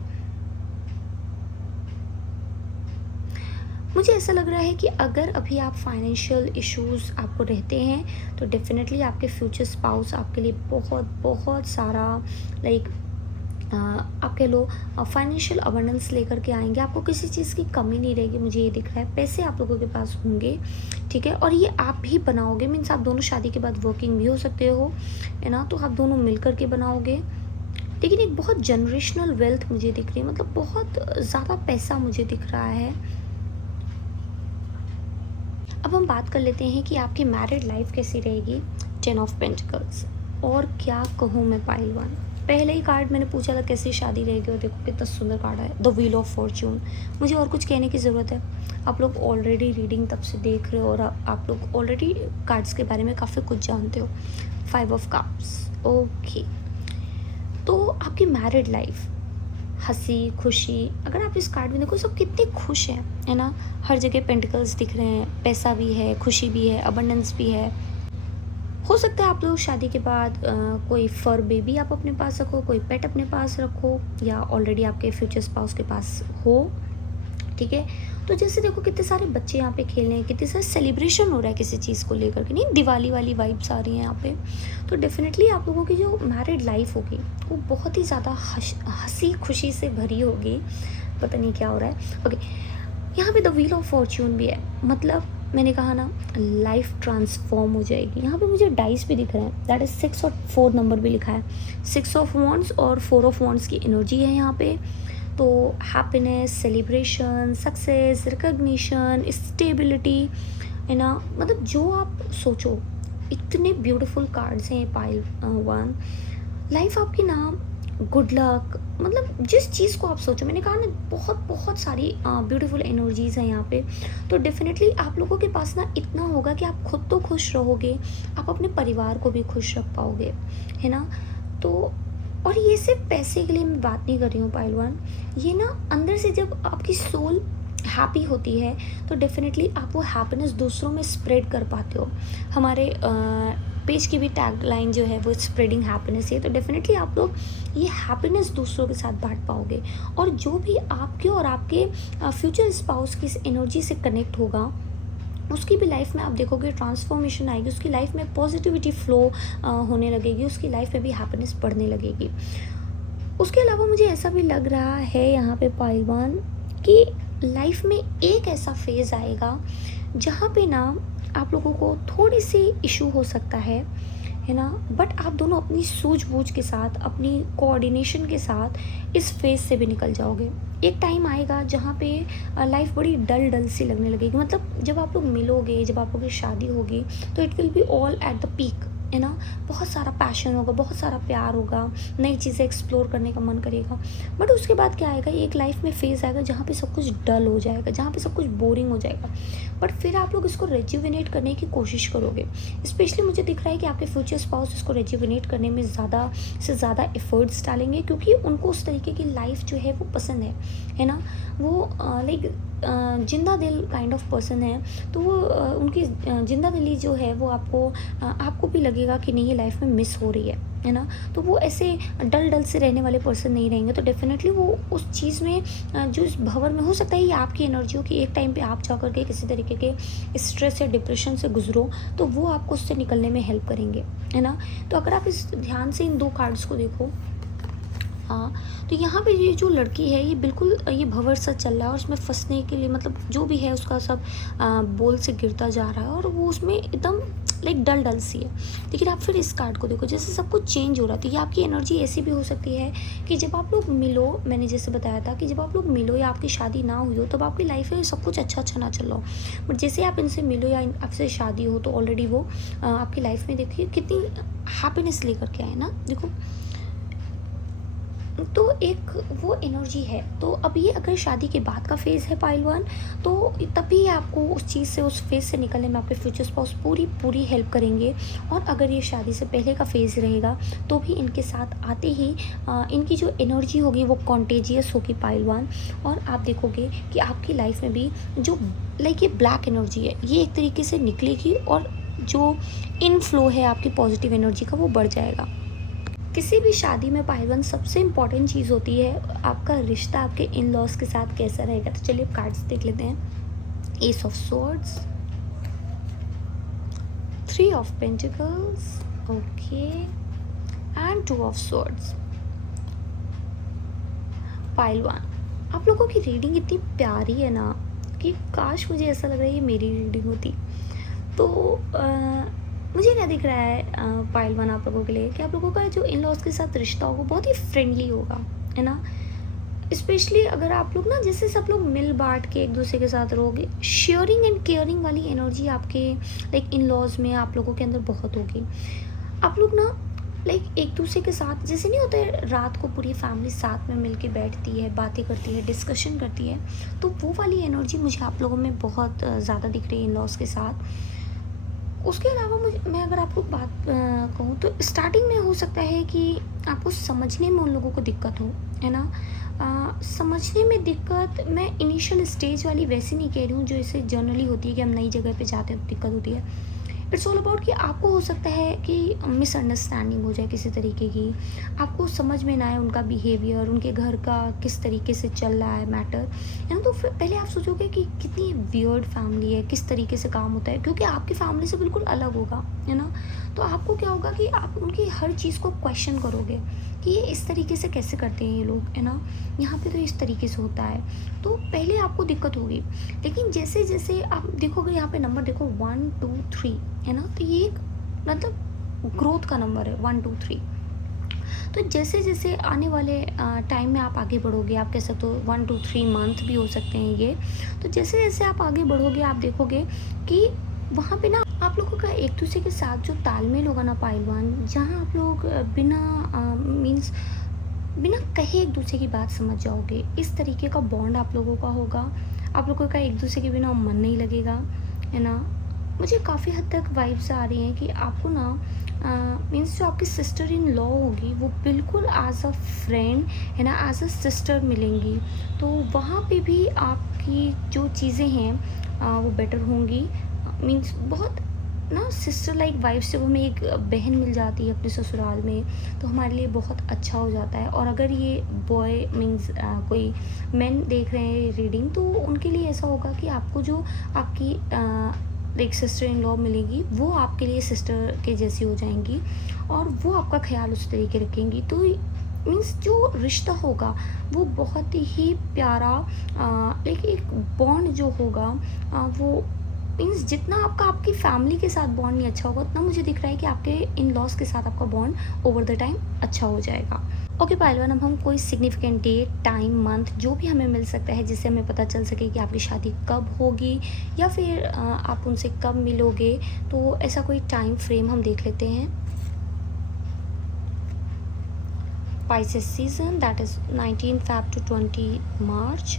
मुझे ऐसा लग रहा है कि अगर अभी आप फाइनेंशियल इश्यूज आपको रहते हैं, तो डेफिनेटली आपके फ्यूचर स्पाउस आपके लिए बहुत बहुत सारा लाइक आप कह लो फाइनेंशियल अबंडेंस लेकर के आएंगे। आपको किसी चीज़ की कमी नहीं रहेगी, मुझे ये दिख रहा है। पैसे आप लोगों के पास होंगे, ठीक है, और ये आप भी बनाओगे, मीन्स आप दोनों शादी के बाद वर्किंग भी हो सकते हो, है ना, तो आप दोनों मिल कर के बनाओगे। लेकिन एक बहुत जनरेशनल वेल्थ मुझे दिख रही है, मतलब बहुत ज़्यादा पैसा मुझे दिख रहा है। अब हम बात कर लेते हैं कि आपकी मैरिड लाइफ कैसी रहेगी। 10 ऑफ पेंटिकल्स, और क्या कहूँ मैं पाइल 1। पहले ही कार्ड मैंने पूछा था कैसी शादी रहेगी, और देखो कितना सुंदर कार्ड है, द व्हील ऑफ फॉर्च्यून। मुझे और कुछ कहने की ज़रूरत है, आप लोग ऑलरेडी रीडिंग तब से देख रहे हो, और आप लोग ऑलरेडी कार्ड्स के बारे में काफ़ी कुछ जानते हो। 5 ऑफ कप्स, ओके। तो आपकी मैरिड लाइफ, हंसी खुशी। अगर आप इस कार्ड में देखो सब कितने खुश हैं, है ना। हर जगह पेंटिकल्स दिख रहे हैं, पैसा भी है, खुशी भी है, अबंडेंस भी है। हो सकता है आप लोग शादी के बाद कोई फर बेबी आप अपने पास रखो, कोई पेट अपने पास रखो, या ऑलरेडी आपके फ्यूचर स्पाउस के पास हो, ठीक है। तो जैसे देखो कितने सारे बच्चे यहाँ पे खेल रहे हैं, कितने सारे सेलिब्रेशन हो रहा है किसी चीज़ को लेकर के, नहीं दिवाली वाली वाइब्स आ रही हैं यहाँ पे। तो डेफिनेटली आप लोगों की जो मैरिड लाइफ होगी वो बहुत ही ज़्यादा हंसी खुशी से भरी होगी। पता नहीं क्या हो रहा है। ओके, यहाँ पे द व्हील ऑफ फॉर्च्यून भी है, मतलब मैंने कहा ना लाइफ ट्रांसफॉर्म हो जाएगी। यहाँ पे मुझे डाइस भी दिख रहे हैं, दैट इज 6 और 4 नंबर भी लिखा है। 6 ऑफ वॉन्ड्स और 4 ऑफ वॉन्ड्स की एनर्जी है यहाँ पे। तो happiness, celebration, success, recognition, stability, है ना। मतलब जो आप सोचो, इतने ब्यूटीफुल कार्ड्स हैं पाइल वन। लाइफ आपकी ना गुड लक, मतलब जिस चीज़ को आप सोचो, मैंने कहा ना बहुत बहुत सारी ब्यूटीफुल एनर्जीज़ हैं यहाँ पे। तो डेफिनेटली आप लोगों के पास ना इतना होगा कि आप खुद तो खुश रहोगे, आप अपने परिवार को भी खुश रख पाओगे, है ना। तो और ये सिर्फ पैसे के लिए मैं बात नहीं कर रही हूँ पाइलवान, ये ना अंदर से जब आपकी सोल हैप्पी होती है तो डेफिनेटली आप वो हैप्पीनेस दूसरों में स्प्रेड कर पाते हो। हमारे पेज की भी टैग लाइन जो है वो स्प्रेडिंग हैप्पीनेस है। तो डेफिनेटली आप लोग ये हैप्पीनेस दूसरों के साथ बांट पाओगे, और जो भी आपके और आपके फ्यूचर स्पाउस की इस एनर्जी से कनेक्ट होगा उसकी भी लाइफ में आप देखोगे ट्रांसफॉर्मेशन आएगी, उसकी लाइफ में पॉजिटिविटी फ्लो होने लगेगी, उसकी लाइफ में भी हैप्पीनेस बढ़ने लगेगी। उसके अलावा मुझे ऐसा भी लग रहा है यहाँ पे पाइलवान कि लाइफ में एक ऐसा फेज़ आएगा जहाँ पे ना आप लोगों को थोड़ी सी इशू हो सकता है ना। बट आप दोनों अपनी सूझबूझ के साथ, अपनी कोऑर्डिनेशन के साथ इस फेज़ से भी निकल जाओगे। एक टाइम आएगा जहाँ पे लाइफ बड़ी डल डल सी लगने लगेगी, मतलब जब आप लोग मिलोगे, जब आप लोग की शादी होगी तो it will be all at the peak, है ना। बहुत सारा पैशन होगा, बहुत सारा प्यार होगा, नई चीज़ें एक्सप्लोर करने का मन करेगा। बट उसके बाद क्या आएगा, एक लाइफ में फेज़ आएगा जहाँ पे सब कुछ डल हो जाएगा, जहाँ पे सब कुछ बोरिंग हो जाएगा। बट फिर आप लोग इसको रेज्यूविनेट करने की कोशिश करोगे। स्पेशली मुझे दिख रहा है कि आपके फ्यूचर स्पाउस इसको रेज्यूविनेट करने में ज़्यादा से ज़्यादा एफर्ट्स डालेंगे, क्योंकि उनको उस तरीके की लाइफ जो है वो पसंद है ना। वो लाइक जिंदा दिल काइंड ऑफ पर्सन है। तो वो उनकी जिंदा दिली जो है वो आपको भी लगेगा कि नहीं ये लाइफ में मिस हो रही है ना। तो वो ऐसे डल डल से रहने वाले पर्सन नहीं रहेंगे। तो डेफिनेटली वो उस चीज़ में जो इस भंवर में हो सकता है ये आपकी एनर्जी हो कि एक टाइम पे आप जा करके किसी तरीके के स्ट्रेस या डिप्रेशन से गुजरो, तो वो आपको उससे निकलने में हेल्प करेंगे, है ना। तो अगर आप इस ध्यान से इन 2 कार्ड्स को देखो, हाँ, तो यहाँ पे ये जो लड़की है ये बिल्कुल ये भंवर सा चल रहा है, और उसमें फंसने के लिए मतलब जो भी है उसका सब बोल से गिरता जा रहा है, और वो उसमें एकदम लाइक डल डल सी है। लेकिन आप फिर इस कार्ड को देखो, जैसे सब कुछ चेंज हो रहा है। तो ये आपकी एनर्जी ऐसी भी हो सकती है कि जब आप लोग मिलो, मैंने जैसे बताया था कि जब आप लोग मिलो या आपकी शादी ना हुई हो तब आपकी लाइफ में सब कुछ अच्छा ना चल रहा हो, बट जैसे आप इनसे मिलो या आपसे शादी हो तो ऑलरेडी वो आपकी लाइफ में देखिए कितनी हैप्पीनेस लेकर के आए ना, देखो। तो एक वो एनर्जी है। तो अब ये अगर शादी के बाद का फेज़ है पाइलवान, तो तभी आपको उस चीज़ से, उस फेज़ से निकलने में आपके फ्यूचर स्पाउस पूरी हेल्प करेंगे। और अगर ये शादी से पहले का फेज़ रहेगा तो भी इनके साथ आते ही इनकी जो एनर्जी होगी वो कॉन्टेजियस होगी पाइलवान। और आप देखोगे कि आपकी लाइफ में भी जो लाइक ये ब्लैक एनर्जी है ये एक तरीके से निकलेगी, और जो इनफ्लो है आपकी पॉजिटिव एनर्जी का वो बढ़ जाएगा। किसी भी शादी में पाइलवान सबसे इम्पॉर्टेंट चीज़ होती है आपका रिश्ता आपके इन लॉज के साथ कैसा रहेगा। तो चलिए कार्ड्स देख लेते हैं। Ace of swords, 3 of pentacles, okay, and 2 of swords. पाइलवान, आप लोगों की रीडिंग इतनी प्यारी है ना कि काश मुझे ऐसा लग रहा है ये मेरी रीडिंग होती। तो मुझे क्या दिख रहा है पाइलवान आप लोगों के लिए कि आप लोगों का जो इन लॉज के साथ रिश्ता होगा बहुत ही फ्रेंडली होगा, है ना। स्पेशली अगर आप लोग ना जैसे सब लोग मिल बांट के एक दूसरे के साथ रहोगे, शेयरिंग एंड केयरिंग वाली एनर्जी आपके लाइक इन लॉज में आप लोगों के अंदर बहुत होगी। आप लोग ना लाइक एक दूसरे के साथ जैसे नहीं होते, रात को पूरी फैमिली साथ में मिल के बैठती है, बातें करती है, डिस्कशन करती है, तो वो वाली एनर्जी मुझे आप लोगों में बहुत ज़्यादा दिख रही है इन लॉज के साथ। उसके अलावा मैं अगर आपको बात कहूँ तो स्टार्टिंग में हो सकता है कि आपको समझने में उन लोगों को दिक्कत हो, है ना। समझने में दिक्कत मैं इनिशियल स्टेज वाली वैसी नहीं कह रही हूँ जो ऐसे जनरली होती है कि हम नई जगह पे जाते हैं तो दिक्कत होती है। इट्स ऑल अबाउट कि आपको हो सकता है कि मिसअंडरस्टैंडिंग हो जाए किसी तरीके की, आपको समझ में ना आए उनका बिहेवियर, उनके घर का किस तरीके से चल रहा है मैटर, है ना। तो फिर पहले आप सोचोगे कि कितनी वियर्ड फैमिली है, किस तरीके से काम होता है, क्योंकि आपकी फैमिली से बिल्कुल अलग होगा, है ना। तो आपको क्या होगा कि आप उनकी हर चीज़ को क्वेश्चन करोगे कि ये इस तरीके से कैसे करते हैं ये लोग, है ना, यहाँ पे तो इस तरीके से होता है। तो पहले आपको दिक्कत होगी, लेकिन जैसे जैसे आप देखोगे यहाँ पे नंबर देखो 1 2 3, है ना। तो ये एक मतलब ग्रोथ का नंबर है 1 2 3। तो जैसे जैसे आने वाले टाइम में आप आगे बढ़ोगे, आप कह सकते हो 1 2 3 मंथ भी हो सकते हैं ये। तो जैसे जैसे आप आगे बढ़ोगे आप देखोगे कि वहाँ पे ना आप लोगों का एक दूसरे के साथ जो तालमेल होगा ना पहलवान, जहाँ आप लोग बिना मीन्स बिना कहे एक दूसरे की बात समझ जाओगे, इस तरीके का बॉन्ड आप लोगों का होगा। आप लोगों का एक दूसरे के बिना मन नहीं लगेगा, है ना। मुझे काफ़ी हद तक वाइब्स आ रही हैं कि आपको ना मीन्स जो आपकी सिस्टर इन लॉ होगी वो बिल्कुल एज अ फ्रेंड, है ना, एज अ सिस्टर मिलेंगी। तो वहाँ पे भी आपकी जो चीज़ें हैं वो बेटर होंगी। मीन्स बहुत ना सिस्टर लाइक वाइफ से वो हमें एक बहन मिल जाती है अपने ससुराल में, तो हमारे लिए बहुत अच्छा हो जाता है। और अगर ये बॉय मीन्स कोई मैन देख रहे हैं रीडिंग, तो उनके लिए ऐसा होगा कि आपको जो आपकी एक सिस्टर इन लॉ मिलेगी वो आपके लिए सिस्टर के जैसी हो जाएंगी और वो आपका ख्याल उस तरीके रखेंगी। तो मीन्स जो रिश्ता होगा वो बहुत ही प्यारा एक बॉन्ड जो होगा वो मीन्स जितना आपका आपकी फैमिली के साथ बॉन्ड नहीं अच्छा होगा, उतना मुझे दिख रहा है कि आपके इन लॉज के साथ आपका बॉन्ड ओवर द टाइम अच्छा हो जाएगा। ओके पहलवान, अब हम कोई सिग्निफिकेंट डेट, टाइम, मंथ जो भी हमें मिल सकता है जिससे हमें पता चल सके कि आपकी शादी कब होगी या फिर आप उनसे कब मिलोगे, तो ऐसा कोई टाइम फ्रेम हम देख लेते हैं। Pisces season that is 19 Feb to 20 मार्च।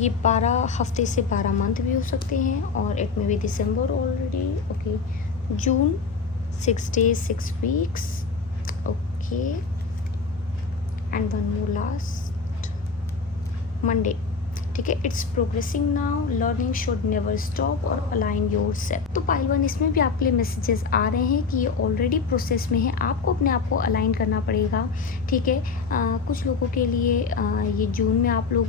ये 12 हफ्ते से 12 मंथ भी हो सकते हैं और इट में भी दिसंबर already. Okay, June 6 days 6 weeks। Okay, and one more last Monday. ठीक है, it's progressing now, learning should never stop और अलाइन योर सेल्फ। तो पाइलवान इसमें भी आपके लिए मैसेजेस आ रहे हैं कि ये ऑलरेडी प्रोसेस में है, आपको अपने आप को अलाइन करना पड़ेगा। ठीक है, कुछ लोगों के लिए ये जून में आप लोग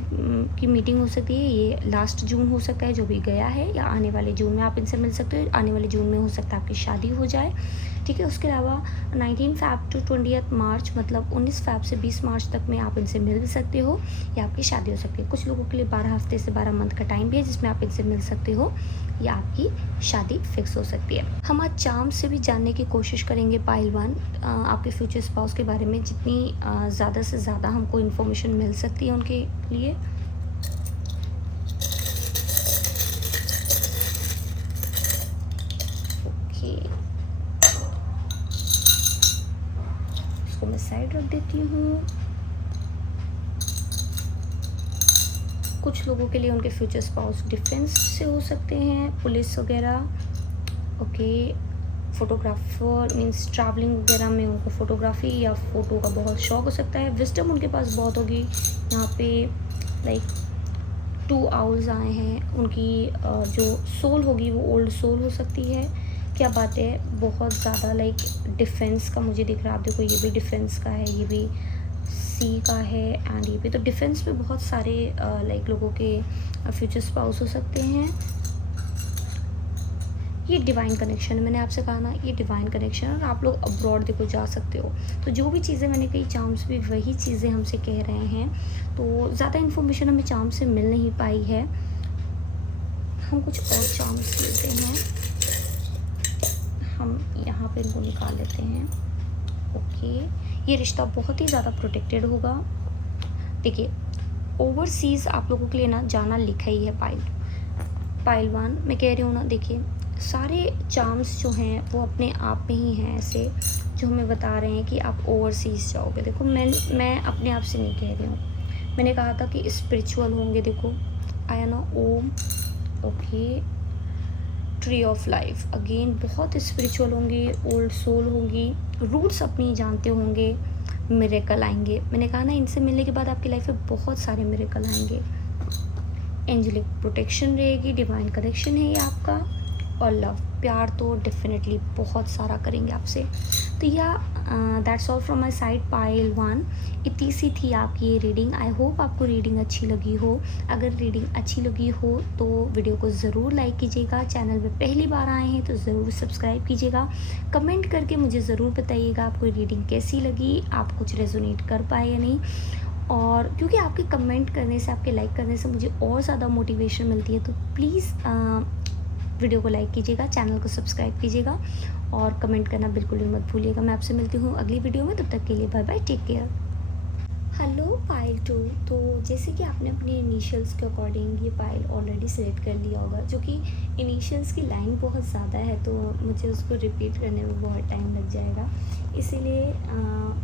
की मीटिंग हो सकती है, ये लास्ट जून हो सकता है जो भी गया है, या आने वाले जून में आप इनसे मिल सकते हो, आने वाले जून में हो सकता है आपकी शादी हो जाए। ठीक है, उसके अलावा 19 Feb to 20 मार्च मतलब 19 Feb से 20 मार्च तक में आप इनसे मिल भी सकते हो या आपकी शादी हो सकती है। कुछ लोगों के लिए 12 हफ्ते से 12 मंथ का टाइम भी है जिसमें आप इनसे मिल सकते हो या आपकी शादी फिक्स हो सकती है। हम आज चार्म से भी जानने की कोशिश करेंगे पाइलवान, आपके फ्यूचर स्पाउस के बारे में जितनी ज़्यादा से ज़्यादा हमको इन्फॉर्मेशन मिल सकती है उनके लिए। इसको मैं साइड रख देती हूँ। कुछ लोगों के लिए उनके फ्यूचर स्पाउस डिफेंस से हो सकते हैं, पुलिस वगैरह। ओके, फोटोग्राफर मीन्स ट्रैवलिंग वगैरह में उनको फोटोग्राफी या फ़ोटो का बहुत शौक हो सकता है। विजडम उनके पास बहुत होगी। यहाँ पे लाइक 2 आउल्स आए हैं, उनकी जो सोल होगी वो ओल्ड सोल हो सकती है। क्या बात है, बहुत ज़्यादा लाइक डिफेंस का मुझे दिख रहा है। आप देखो ये भी डिफेंस का है, ये भी सी का है एंड ये भी। तो डिफेंस में बहुत सारे लाइक लोगों के फ्यूचर स्पाउस हो सकते हैं। ये डिवाइन कनेक्शन, मैंने आपसे कहा ना ये डिवाइन कनेक्शन, और आप लोग अब्रॉड देखो जा सकते हो। तो जो भी चीज़ें मैंने कही चार्म्स भी वही चीज़ें हमसे कह रहे हैं। तो ज़्यादा इन्फॉर्मेशन हमें चार्म से मिल नहीं पाई है, हम कुछ और चार्म्स लेते हैं, हम यहाँ पे इनको निकाल लेते हैं। ओके, ये रिश्ता बहुत ही ज़्यादा प्रोटेक्टेड होगा। देखिए, ओवरसीज़ आप लोगों के लिए ना जाना लिखा ही है पाइलवान, मैं कह रही हूँ ना। देखिए, सारे चार्म्स जो हैं वो अपने आप में ही हैं ऐसे जो हमें बता रहे हैं कि आप ओवरसीज़ जाओगे। देखो मैं अपने आप से नहीं कह रही हूँ, मैंने कहा था कि स्पिरिचुअल होंगे। देखो आया ना Om. Okay, tree of life, again बहुत स्पिरिचुअल होंगी, ओल्ड सोल होंगी, रूट्स अपनी जानते होंगे, मिरेकल आएंगे। मैंने कहा ना, इनसे मिलने के बाद आपकी लाइफ में बहुत सारे मिरेकल आएंगे। एंजेलिक प्रोटेक्शन रहेगी, डिवाइन कनेक्शन है ये आपका, और लव, प्यार तो डेफिनेटली बहुत सारा करेंगे आपसे। तो या that's all from my side pile 1। इतनी सी थी आपकी ये रीडिंग। आई होप आपको रीडिंग अच्छी लगी हो। अगर रीडिंग अच्छी लगी हो तो वीडियो को ज़रूर लाइक कीजिएगा। चैनल में पहली बार आए हैं तो ज़रूर सब्सक्राइब कीजिएगा। कमेंट करके मुझे ज़रूर बताइएगा आपको रीडिंग कैसी लगी, आप कुछ रेजोनेट कर पाए या नहीं। और क्योंकि आपके कमेंट करने से, आपके लाइक करने से मुझे और ज़्यादा मोटिवेशन मिलती है, तो प्लीज़ वीडियो को लाइक कीजिएगा, चैनल को सब्सक्राइब कीजिएगा और कमेंट करना बिल्कुल भी मत भूलिएगा। मैं आपसे मिलती हूँ अगली वीडियो में, तब तक के लिए bye bye, take care. Hello pile 2। तो जैसे कि आपने अपने इनिशियल्स के अकॉर्डिंग ये पाइल ऑलरेडी सेलेक्ट कर लिया होगा, जो कि इनिशियल्स की लाइन बहुत ज़्यादा है तो मुझे उसको रिपीट करने में बहुत टाइम लग जाएगा, इसीलिए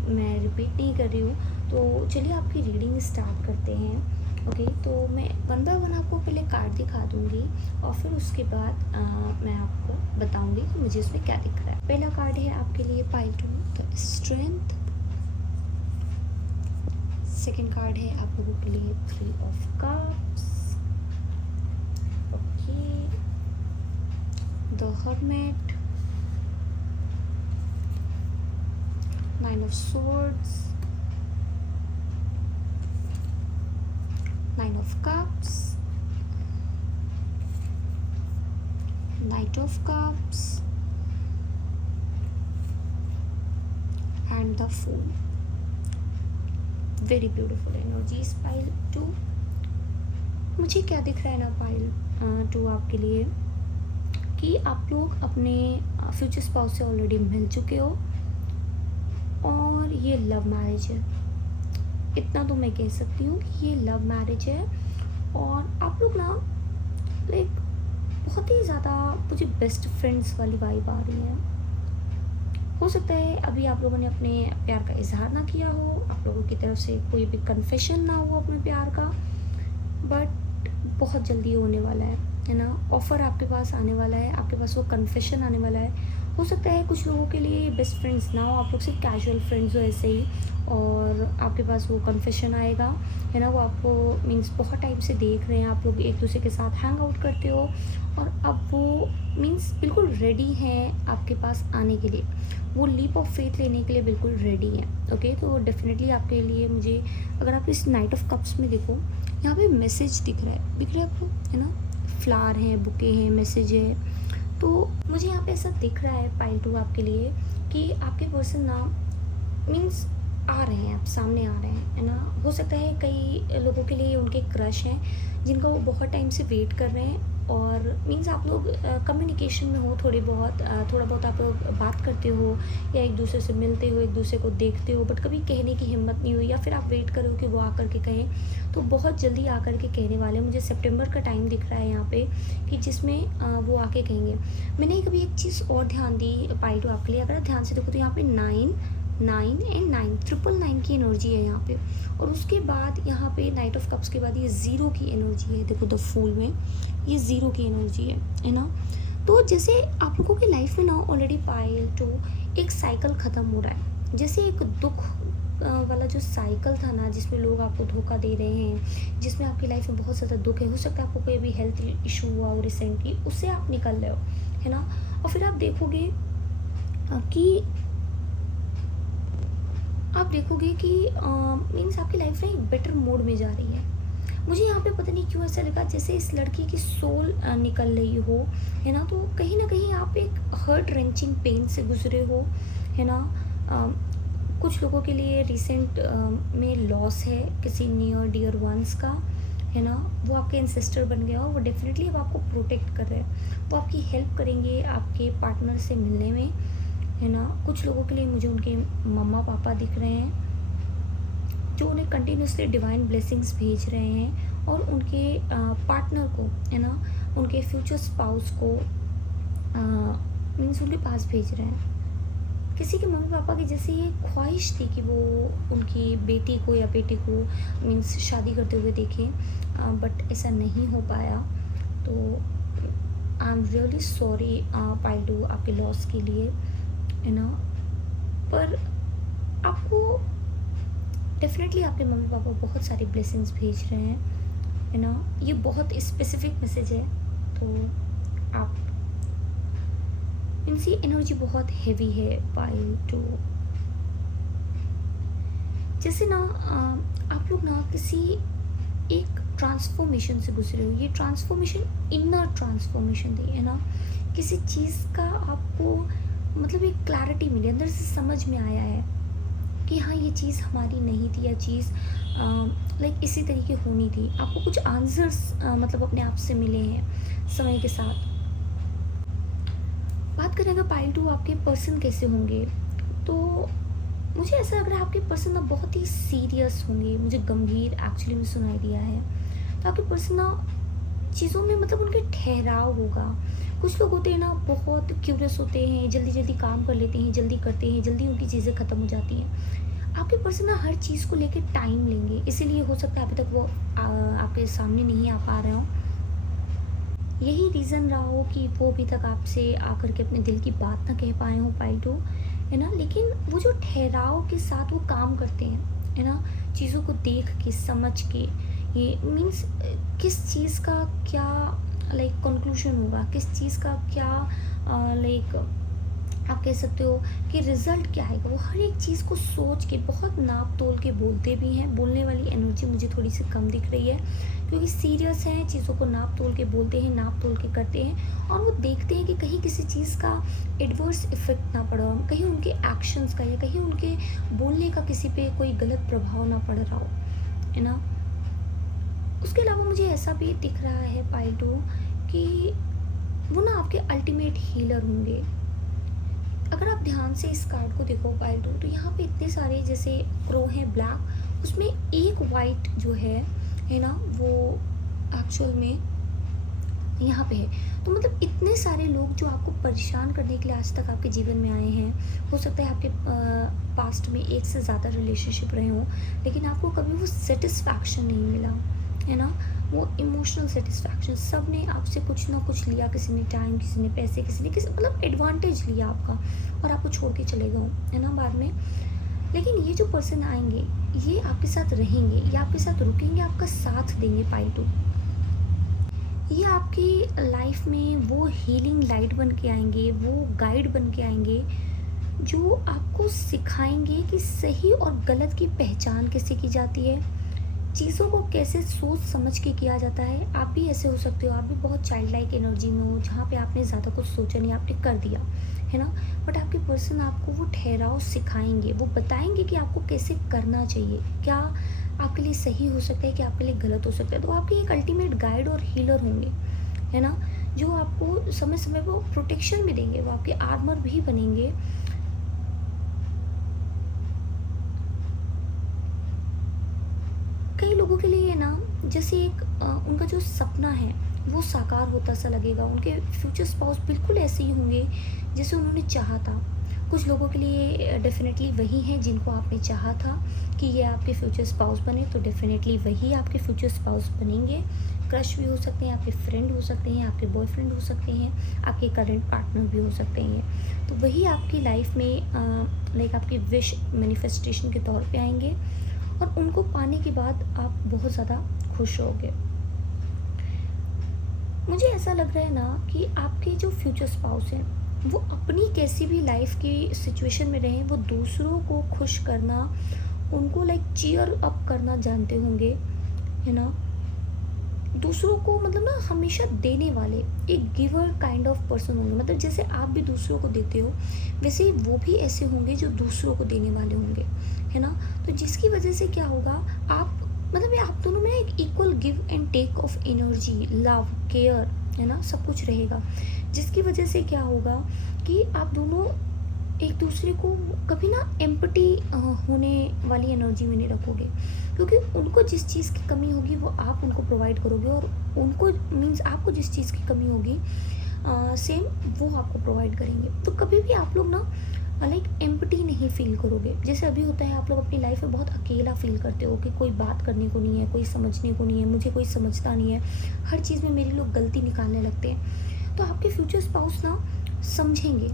मैं रिपीट नहीं कर रही हूँ। तो चलिए आपकी रीडिंग स्टार्ट करते हैं। ओके, तो मैं 1 बाय 1 आपको पहले कार्ड दिखा दूँगी और फिर उसके बाद मैं आपको बताऊँगी कि मुझे उसमें क्या दिख रहा है। पहला कार्ड है आपके लिए pile 2, the strength. Second card है आप लोगों के लिए 3 of cups. Okay, the hermit, 9 of swords, 9 of cups, Knight of cups and the Fool. Very beautiful energies pile 2। मुझे क्या दिख रहा है ना पाइल 2 आपके लिए, कि आप लोग अपने फ्यूचर स्पाउस से ऑलरेडी मिल चुके हो और ये लव मैरिज है। इतना तो मैं कह सकती हूँ कि ये लव मैरिज है और आप लोग ना लाइक बहुत ही ज़्यादा मुझे बेस्ट फ्रेंड्स वाली वाइब आ रही है। हो सकता है अभी आप लोगों ने अपने प्यार का इजहार ना किया हो, आप लोगों की तरफ से कोई भी कन्फेशन ना हो अपने प्यार का, बट बहुत जल्दी होने वाला है ना। ऑफ़र आपके पास आने वाला है, आपके पास वो कन्फेशन आने वाला है। हो सकता है कुछ लोगों के लिए बेस्ट फ्रेंड्स ना हो, आप लोग सिर्फ कैजुअल फ्रेंड्स हो ऐसे ही, और आपके पास वो कन्फेशन आएगा, है ना। वो आपको मीन्स बहुत टाइम से देख रहे हैं, आप लोग एक दूसरे के साथ हैंग आउट करते हो और अब वो मीन्स बिल्कुल रेडी हैं आपके पास आने के लिए, वो लीप ऑफ फेथ लेने के लिए बिल्कुल रेडी हैं। ओके, तो डेफिनेटली आपके लिए मुझे, अगर आप इस नाइट ऑफ कप्स में देखो, यहाँ पे मैसेज दिख रहा है आपको, है ना। फ्लावर हैं, बुके हैं, मैसेज है। तो मुझे यहाँ पे ऐसा दिख रहा है पाइल 2 आपके लिए कि आपके पर्सन ना मीन्स आ रहे हैं, आप सामने आ रहे हैं, है ना। हो सकता है कई लोगों के लिए उनके क्रश हैं जिनका वो बहुत टाइम से वेट कर रहे हैं, और मीन्स आप लोग कम्युनिकेशन में हो, थोड़ा बहुत आप लोग बात करते हो या एक दूसरे से मिलते हो, एक दूसरे को देखते हो, बट कभी कहने की हिम्मत नहीं हुई, या फिर आप वेट करो कि वो आकर के कहें। तो बहुत जल्दी आकर के कहने वाले, मुझे सितंबर का टाइम दिख रहा है यहाँ पे, कि जिसमें वो आके कहेंगे। मैंने कभी एक चीज़ और ध्यान दी पाइल 2 आपके लिए, अगर आप ध्यान से देखो तो यहाँ पे 9 एंड 9 999 की एनर्जी है यहाँ पे, और उसके बाद यहाँ पे नाइट ऑफ कप्स के बाद ये 0 की एनर्जी है। देखो द फूल में ये 0 की एनर्जी है ना। तो जैसे आप लोगों की लाइफ में ना ऑलरेडी पाइल 2 एक साइकिल ख़त्म हो रहा है, जैसे एक दुख वाला जो साइकिल था ना, जिसमें लोग आपको धोखा दे रहे हैं, जिसमें आपकी लाइफ में बहुत ज़्यादा दुख है, हो सकता है आपको कोई भी हेल्थ इशू हुआ हो रिसेंटली, उससे आप निकल रहे हो, है ना। और फिर आप देखोगे कि मीन्स आपकी लाइफ में एक बेटर मोड में जा रही है। मुझे यहाँ पे पता नहीं क्यों ऐसा लगा जैसे इस लड़की की सोल निकल रही हो, है ना। तो कहीं ना कहीं आप एक हर्ट रेंचिंग पेन से गुजरे हो, है ना। कुछ लोगों के लिए रिसेंट में लॉस है किसी नियर डियर वंस का, है ना। वो आपके इंसिस्टर बन गया हो, वो डेफिनेटली अब आपको प्रोटेक्ट कर रहे हैं, वो आपकी हेल्प करेंगे आपके पार्टनर से मिलने में, है ना। कुछ लोगों के लिए मुझे उनके मम्मा पापा दिख रहे हैं जो उन्हें कंटिन्यूसली डिवाइन ब्लेसिंग्स भेज रहे हैं, और उनके पार्टनर को, है ना, उनके फ्यूचर स्पाउस को मीन्स उनके पास भेज रहे हैं। किसी के मम्मी पापा की जैसे ये ख्वाहिश थी कि वो उनकी बेटी को या बेटे को मीन्स शादी करते हुए देखें, बट ऐसा नहीं हो पाया। तो I am really sorry pile two आपके लॉस के लिए, है ना। पर आपको डेफिनेटली आपके मम्मी पापा बहुत सारी ब्लेसिंग्स भेज रहे हैं, है ना। ये बहुत स्पेसिफिक मैसेज है, तो आप इनसी एनर्जी बहुत हैवी है पाइल टू। जैसे ना आप लोग ना किसी एक ट्रांसफॉर्मेशन से गुजरे हो। ये ट्रांसफॉर्मेशन इनर ट्रांसफॉर्मेशन थी, है ना। किसी चीज़ का आपको मतलब एक क्लैरिटी मिली, अंदर से समझ में आया है कि हाँ ये चीज़ हमारी नहीं थी, या चीज़ लाइक इसी तरीके होनी थी। आपको कुछ आंसर्स मतलब अपने आप से मिले हैं समय के साथ। बात करें अगर पाइल टू आपके पर्सन कैसे होंगे, तो मुझे ऐसा लग रहा है आपके पर्सन ना बहुत ही सीरियस होंगे। मुझे गंभीर एक्चुअली में सुनाई दिया है। तो आपके पर्सन ना चीज़ों में मतलब उनके ठहराव होगा। कुछ लोग होते हैं ना बहुत क्यूरियस होते हैं, जल्दी जल्दी काम कर लेते हैं, जल्दी करते हैं, जल्दी उनकी चीज़ें ख़त्म हो जाती हैं। आपके पर्सन ना हर चीज़ को लेकर टाइम लेंगे, इसीलिए हो सकता है अभी तक वो आपके सामने नहीं आ पा रहे हों। यही रीज़न रहा हो कि वो अभी तक आपसे आकर के अपने दिल की बात ना कह पाए हों पाइल टू, है ना। लेकिन वो जो ठहराव के साथ वो काम करते हैं, है ना, चीज़ों को देख के समझ के, ये मीन्स किस चीज़ का क्या लाइक कंक्लूजन होगा, किस चीज़ का क्या लाइक आप कह सकते हो कि रिज़ल्ट क्या आएगा, वो हर एक चीज़ को सोच के बहुत नाप तोल के बोलते भी हैं। बोलने वाली एनर्जी मुझे थोड़ी सी कम दिख रही है, क्योंकि सीरियस हैं, चीज़ों को नाप तोल के बोलते हैं, नाप तोल के करते हैं, और वो देखते हैं कि कहीं किसी चीज़ का एडवर्स इफ़ेक्ट ना पड़ा हो, कहीं उनके एक्शंस का या कहीं उनके बोलने का किसी पे कोई गलत प्रभाव ना पड़ रहा हो, है ना। उसके अलावा मुझे ऐसा भी दिख रहा है पाइल टू कि वो ना आपके अल्टीमेट हीलर होंगे। अगर आप ध्यान से इस कार्ड को देखो पाइल टू, तो यहाँ पे इतने सारे जैसे क्रो हैं ब्लैक, उसमें एक वाइट जो है ना, वो एक्चुअल में यहाँ पे है। तो मतलब इतने सारे लोग जो आपको परेशान करने के लिए आज तक आपके जीवन में आए हैं। हो सकता है आपके पास्ट में एक से ज़्यादा रिलेशनशिप रहे हों, लेकिन आपको कभी वो सेटिस्फैक्शन नहीं मिला, है ना। वो इमोशनल सेटिस्फैक्शन, सब ने आपसे कुछ ना कुछ लिया, किसी ने टाइम, किसी ने पैसे, किसी ने किसी मतलब एडवांटेज लिया आपका, और आपको छोड़ के चले गए, है ना, बाद में। लेकिन ये जो पर्सन आएंगे, ये आपके साथ रहेंगे, ये आपके साथ रुकेंगे, आपका साथ देंगे पाइल टू। ये आपकी लाइफ में वो हीलिंग लाइट बन के आएंगे, वो गाइड बन के आएंगे, जो आपको सिखाएंगे कि सही और गलत की पहचान कैसे की जाती है, चीज़ों को कैसे सोच समझ के किया जाता है। आप भी ऐसे हो सकते हो, आप भी बहुत चाइल्ड लाइक एनर्जी में हो, जहाँ पे आपने ज़्यादा कुछ सोचा नहीं, आपने कर दिया, है ना। बट आपके पर्सन आपको वो ठहराव सिखाएंगे, वो बताएंगे कि आपको कैसे करना चाहिए, क्या आपके लिए सही हो सकता है, क्या आपके लिए गलत हो सकता है। तो आपके एक अल्टीमेट गाइड और हीलर होंगे, है ना, जो आपको समय समय वो प्रोटेक्शन भी देंगे, वो आपके आर्मर भी बनेंगे। कई लोगों के लिए ना जैसे एक उनका जो सपना है वो साकार होता सा लगेगा। उनके फ्यूचर स्पाउस बिल्कुल ऐसे ही होंगे जैसे उन्होंने चाहा था। कुछ लोगों के लिए डेफिनेटली वही हैं जिनको आपने चाहा था कि ये आपके फ्यूचर स्पाउस बने, तो डेफिनेटली वही आपके फ्यूचर स्पाउस बनेंगे। क्रश भी हो सकते हैं, आपके फ्रेंड हो सकते हैं, आपके बॉयफ्रेंड हो सकते हैं, आपके करंट पार्टनर भी हो सकते हैं। तो वही आपकी लाइफ में लाइक आपकी विश मैनिफेस्टेशन के तौर पे आएंगे, और उनको पाने के बाद आप बहुत ज़्यादा खुश होगे। मुझे ऐसा लग रहा है ना कि आपके जो फ्यूचर स्पाउस हैं, वो अपनी कैसी भी लाइफ की सिचुएशन में रहें, वो दूसरों को खुश करना, उनको लाइक चीयर अप करना जानते होंगे, है ना। दूसरों को मतलब ना हमेशा देने वाले, एक गिवर काइंड ऑफ पर्सन होंगे। मतलब जैसे आप भी दूसरों को देते हो, वैसे ही वो भी ऐसे होंगे जो दूसरों को देने वाले होंगे, है ना। तो जिसकी वजह से क्या होगा, आप मतलब ये आप दोनों में एक equal give and take of energy, love, care, है ना, सब कुछ रहेगा। जिसकी वजह से क्या होगा कि आप दोनों एक दूसरे को कभी ना एम्पटी होने वाली एनर्जी में नहीं रखोगे, क्योंकि उनको जिस चीज़ की कमी होगी वो आप उनको प्रोवाइड करोगे, और उनको मीन्स आपको जिस चीज़ की कमी होगी सेम वो आपको प्रोवाइड करेंगे। तो कभी भी आप लोग ना लाइक एम्पटी नहीं फील करोगे। जैसे अभी होता है, आप लोग अपनी लाइफ में बहुत अकेला फील करते हो कि कोई बात करने को नहीं है, कोई समझने को नहीं है, मुझे कोई समझता नहीं है, हर चीज़ में मेरी लोग गलती निकालने लगते हैं। तो आपके फ्यूचर स्पाउस ना समझेंगे।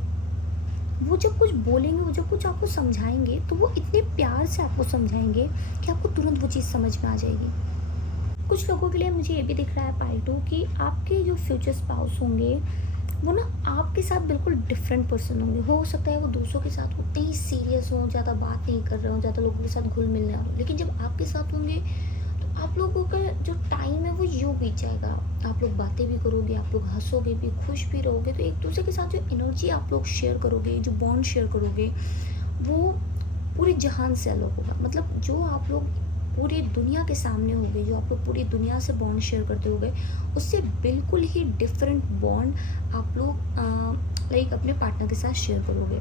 वो जब कुछ बोलेंगे, वो जब कुछ आपको समझाएँगे, तो वो इतने प्यार से आपको समझाएँगे कि आपको तुरंत वो चीज़ समझ में आ जाएगी। कुछ लोगों के लिए मुझे ये भी दिख रहा है पाई 2 कि आपके जो फ्यूचर स्पाउस होंगे, वो ना आपके साथ बिल्कुल डिफरेंट पर्सन होंगे। हो सकता है वो दूसरों के साथ उतने ही सीरियस हों, ज़्यादा बात नहीं कर रहे हों, ज़्यादा लोगों के साथ घुल-मिल ना हों। लेकिन जब आपके साथ होंगे, तो आप लोगों का जो टाइम है वो यूँ बीत जाएगा। आप लोग बातें भी करोगे, आप लोग हँसोगे भी, खुश भी रहोगे। तो एक-दूसरे के साथ जो एनर्जी आप लोग शेयर करोगे, जो बॉन्ड शेयर करोगे, वो पूरे जहान से अलग होगा। मतलब जो आप लोग पूरी दुनिया के सामने होगे, जो आप लोग पूरी दुनिया से बॉन्ड शेयर करते होगे, उससे बिल्कुल ही डिफरेंट बॉन्ड आप लोग लाइक अपने पार्टनर के साथ शेयर करोगे।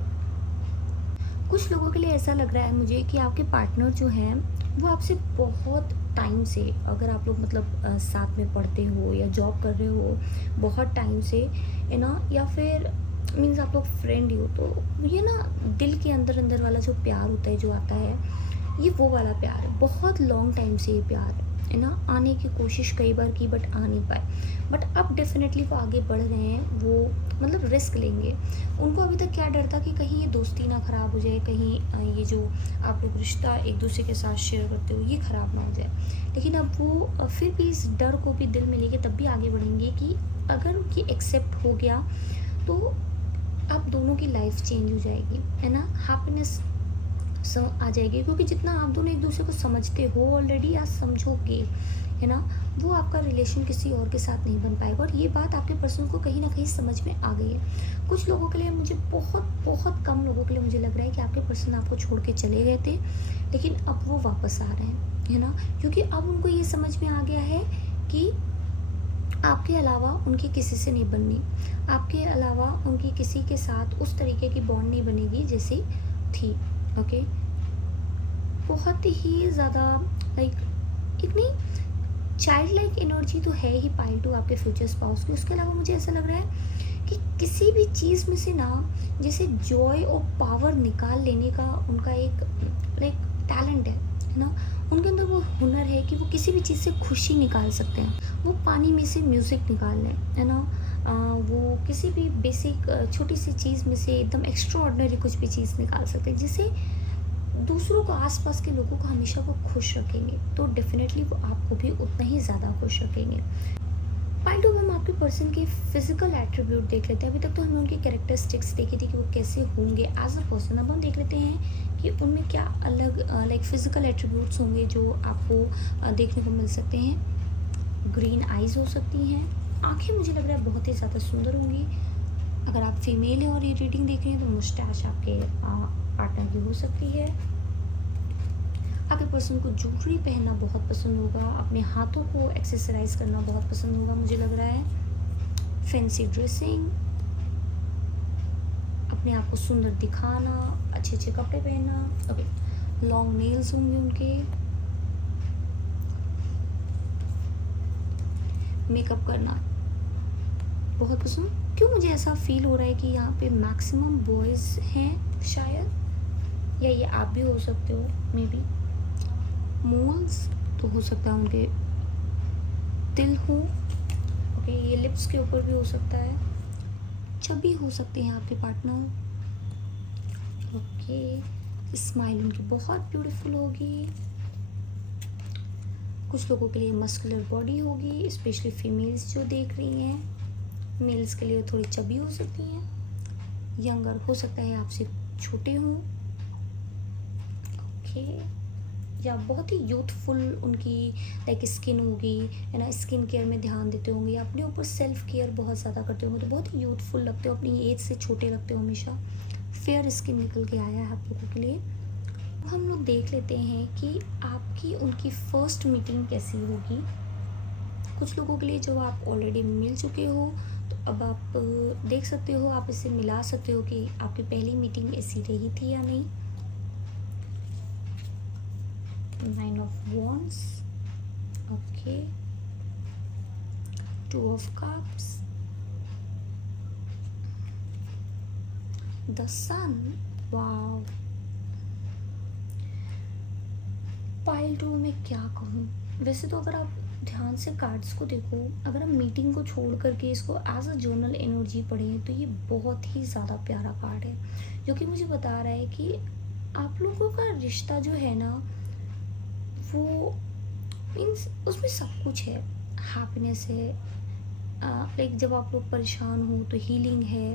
कुछ लोगों के लिए ऐसा लग रहा है मुझे कि आपके पार्टनर जो हैं, वो आपसे बहुत टाइम से, अगर आप लोग मतलब साथ में पढ़ते हो या जॉब कर रहे हो बहुत टाइम से, है ना, या फिर मीन्स आप लोग फ्रेंड ही हो, तो ये ना दिल के अंदर अंदर वाला जो प्यार होता है, जो आता है, ये वो वाला प्यार है। बहुत लॉन्ग टाइम से ये प्यार है ना, आने की कोशिश कई बार की बट आ नहीं पाए। बट अब डेफ़िनेटली वो आगे बढ़ रहे हैं, वो मतलब रिस्क लेंगे। उनको अभी तक क्या डर था कि कहीं ये दोस्ती ना ख़राब हो जाए, कहीं ये जो आप लोग रिश्ता एक दूसरे के साथ शेयर करते हो ये ख़राब ना हो जाए। लेकिन अब वो फिर भी इस डर को भी दिल में लेके तब भी आगे बढ़ेंगे कि अगर उनकी एक्सेप्ट हो गया, तो अब दोनों की लाइफ़ चेंज हो जाएगी, है ना? हैप्पीनेस आ जाएगी, क्योंकि जितना आप दोनों एक दूसरे को समझते हो ऑलरेडी या समझोगे, है ना, वो आपका रिलेशन किसी और के साथ नहीं बन पाएगा। और ये बात आपके पर्सन को कहीं ना कहीं समझ में आ गई है। कुछ लोगों के लिए, मुझे बहुत बहुत कम लोगों के लिए मुझे लग रहा है कि आपके पर्सन आपको छोड़ के चले गए थे, लेकिन अब वो वापस आ रहे हैं, है ना, क्योंकि अब उनको ये समझ में आ गया है कि आपके अलावा उनकी किसी से नहीं बननी, आपके अलावा उनकी किसी के साथ उस तरीके की बॉन्ड नहीं बनेगी जैसी थी। ओके, बहुत ही ज़्यादा लाइक इतनी चाइल्ड लाइक एनर्जी तो है ही पाई 2 आपके फ्यूचर स्पाउस की। उसके अलावा मुझे ऐसा लग रहा है कि किसी भी चीज़ में से ना, जैसे जॉय और पावर निकाल लेने का उनका एक लाइक टैलेंट है ना, उनके अंदर वो हुनर है कि वो किसी भी चीज़ से खुशी निकाल सकते हैं। वो पानी में से म्यूज़िक निकाल लें, है ना, वो किसी भी बेसिक छोटी सी चीज़ में से एकदम एक्स्ट्रा ऑर्डिनरी कुछ भी चीज़ निकाल सकते हैं, जिसे दूसरों को, आसपास के लोगों को हमेशा वो खुश रखेंगे। तो डेफिनेटली वो आपको भी उतना ही ज़्यादा खुश रखेंगे। पॉइंट ऑफ हम आपके पर्सन के फिजिकल एट्रीब्यूट देख लेते हैं। अभी तक तो हमने उनकी कैरेक्टरिस्टिक्स देखी थी कि वो कैसे होंगे एज अ पर्सन। अब हम देख लेते हैं कि उनमें क्या अलग लाइक फिजिकल एट्रीब्यूट्स होंगे जो आपको देखने को मिल सकते हैं। ग्रीन आइज़ हो सकती हैं, आंखें मुझे लग रहा है बहुत ही ज़्यादा सुंदर होंगी। अगर आप फीमेल हैं और ये रीडिंग देख रही हैं, तो मुस्टैच आपके पार्टनर की हो सकती है। आपके पर्सन को ज्वेलरी पहनना बहुत पसंद होगा, अपने हाथों को एक्सेसराइज करना बहुत पसंद होगा मुझे लग रहा है। फैंसी ड्रेसिंग, अपने आप को सुंदर दिखाना, अच्छे अच्छे कपड़े पहनना। ओके, लॉन्ग नेल्स होंगे उनके। मेकअप करना बहुत पसंद। क्यों मुझे ऐसा फील हो रहा है कि यहाँ पे मैक्सिमम बॉयज़ हैं शायद, या ये आप भी हो सकते हो मे बी। मोल्स तो हो सकता है उनके तिल हो। ओके, ये लिप्स के ऊपर भी हो सकता है। चबी हो सकते हैं आपके पार्टनर। ओके, स्माइल उनकी बहुत ब्यूटीफुल होगी। कुछ लोगों के लिए मस्कुलर बॉडी होगी, स्पेशली फीमेल्स जो देख रही हैं। मेल्स के लिए थोड़ी चबी हो सकती हैं। यंगर हो सकता है आपसे छोटे हों। ओके, या बहुत ही यूथफुल उनकी लाइक स्किन होगी, है ना, स्किन केयर में ध्यान देते होंगे, या अपने ऊपर सेल्फ केयर बहुत ज़्यादा करते होंगे, तो बहुत ही यूथफुल लगते हो, अपनी एज से छोटे लगते हो हमेशा। फेयर स्किन निकल के आया है आप लोगों के लिए। अब हम लोग देख लेते हैं कि आपकी उनकी फ़र्स्ट मीटिंग कैसी होगी। कुछ लोगों के लिए जो आप ऑलरेडी मिल चुके हो, तो अब आप देख सकते हो, आप इससे मिला सकते हो कि आपकी पहली मीटिंग ऐसी रही थी या नहीं। 9 of Wands, okay, 2 of Cups, the Sun, wow। Pile 2 में क्या कहूँ, वैसे तो अगर आप ध्यान से कार्ड्स को देखो, अगर हम मीटिंग को छोड़ करके इसको एज अ जर्नल एनर्जी पढ़ें तो ये बहुत ही ज़्यादा प्यारा कार्ड है, जो कि मुझे बता रहा है कि आप लोगों का रिश्ता जो है ना, वो मीन्स उसमें सब कुछ है। हैप्पीनेस है, लाइक जब आप लोग परेशान हो तो हीलिंग है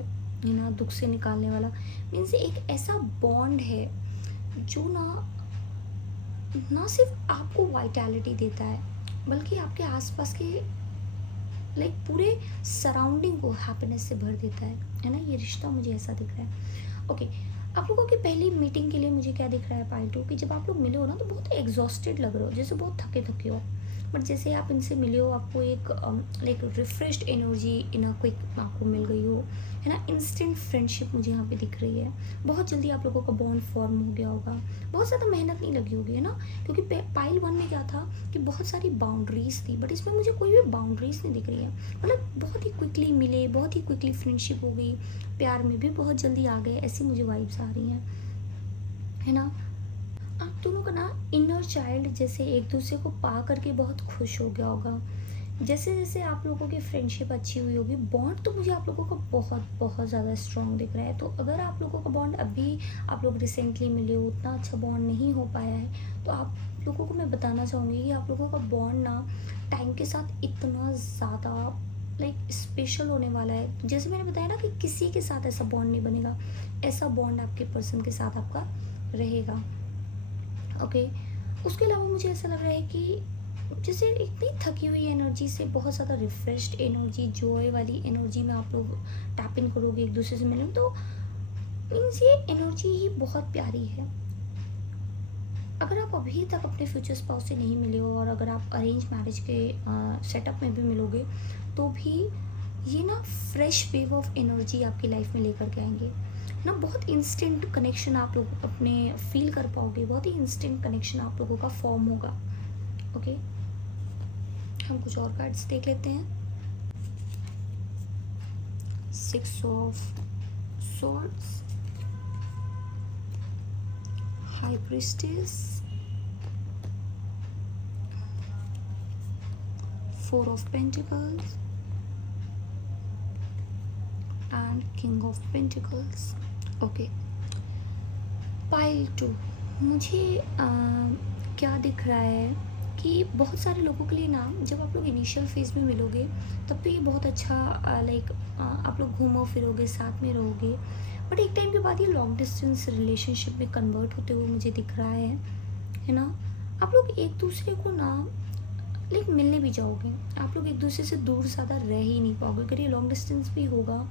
ना, दुख से निकालने वाला। मीन्स एक ऐसा बॉन्ड है जो ना ना सिर्फ आपको वाइटैलिटी देता है, बल्कि आपके आसपास के लाइक पूरे सराउंडिंग को हैप्पीनेस से भर देता है ना। ये रिश्ता मुझे ऐसा दिख रहा है। ओके, आप लोगों की पहली मीटिंग के लिए मुझे क्या दिख रहा है पाइल टू, कि जब आप लोग मिले हो ना तो बहुत एग्जॉस्टेड लग रहे हो, जैसे बहुत थके थके हो। बट जैसे आप इनसे मिले हो, आपको एक like refreshed energy in a quick आपको मिल गई हो, है ना। इंस्टेंट फ्रेंडशिप मुझे यहाँ पे दिख रही है। बहुत जल्दी आप लोगों का बॉन्ड फॉर्म हो गया होगा, बहुत ज़्यादा मेहनत नहीं लगी होगी, है ना। क्योंकि पाइल 1 में क्या था कि बहुत सारी बाउंड्रीज थी, बट इसमें मुझे कोई भी बाउंड्रीज नहीं दिख रही है। मतलब बहुत ही क्विकली मिले, बहुत ही क्विकली फ्रेंडशिप हो गई, प्यार में भी बहुत जल्दी आ गए, ऐसी मुझे वाइब्स आ रही हैं, है ना। आप दोनों का ना इनर चाइल्ड जैसे एक दूसरे को पा करके बहुत खुश हो गया होगा। जैसे जैसे आप लोगों की फ्रेंडशिप अच्छी हुई होगी, बॉन्ड तो मुझे आप लोगों का बहुत बहुत ज़्यादा स्ट्रॉन्ग दिख रहा है। तो अगर आप लोगों का बॉन्ड अभी आप लोग रिसेंटली मिले हो, उतना अच्छा बॉन्ड नहीं हो पाया है, तो आप लोगों को मैं बताना चाहूँगी कि आप लोगों का बॉन्ड ना टाइम के साथ इतना ज़्यादा लाइक स्पेशल होने वाला है। जैसे मैंने बताया ना कि किसी के साथ ऐसा बॉन्ड नहीं बनेगा, ऐसा बॉन्ड आपके पर्सन के साथ आपका रहेगा। ओके, उसके अलावा मुझे ऐसा लग रहा है कि जैसे इतनी थकी हुई एनर्जी से बहुत ज़्यादा रिफ्रेश्ड एनर्जी, जॉय वाली एनर्जी में आप लोग टैप इन करोगे एक दूसरे से मिलोगे, तो मीन्स ये एनर्जी ही बहुत प्यारी है। अगर आप अभी तक अपने फ्यूचर स्पाउस से नहीं मिले हो, और अगर आप अरेंज मैरिज के सेटअप में भी मिलोगे, तो भी ये ना फ्रेश वेव ऑफ एनर्जी आपकी लाइफ में लेकर के आएंगे ना। बहुत इंस्टेंट कनेक्शन आप लोग अपने फील कर पाओगे, बहुत ही इंस्टेंट कनेक्शन आप लोगों का फॉर्म होगा। ओके, हम कुछ और कार्ड्स देख लेते हैं। 6 of swords, high priestess, 4 of pentacles and king of pentacles. Okay, pile 2 मुझे क्या दिख रहा है कि बहुत सारे लोगों के लिए ना, जब आप लोग इनिशियल फेज़ में मिलोगे तब तो ये बहुत अच्छा लाइक आप लोग घूमो फिरोगे, साथ में रहोगे। बट एक टाइम के बाद ये लॉन्ग डिस्टेंस रिलेशनशिप में कन्वर्ट होते हुए मुझे दिख रहा है ना। आप लोग एक दूसरे को ना लाइक मिलने भी जाओगे, आप लोग एक दूसरे से दूर ज़्यादा रह ही नहीं पाओगे। अगर ये लॉन्ग डिस्टेंस भी होगा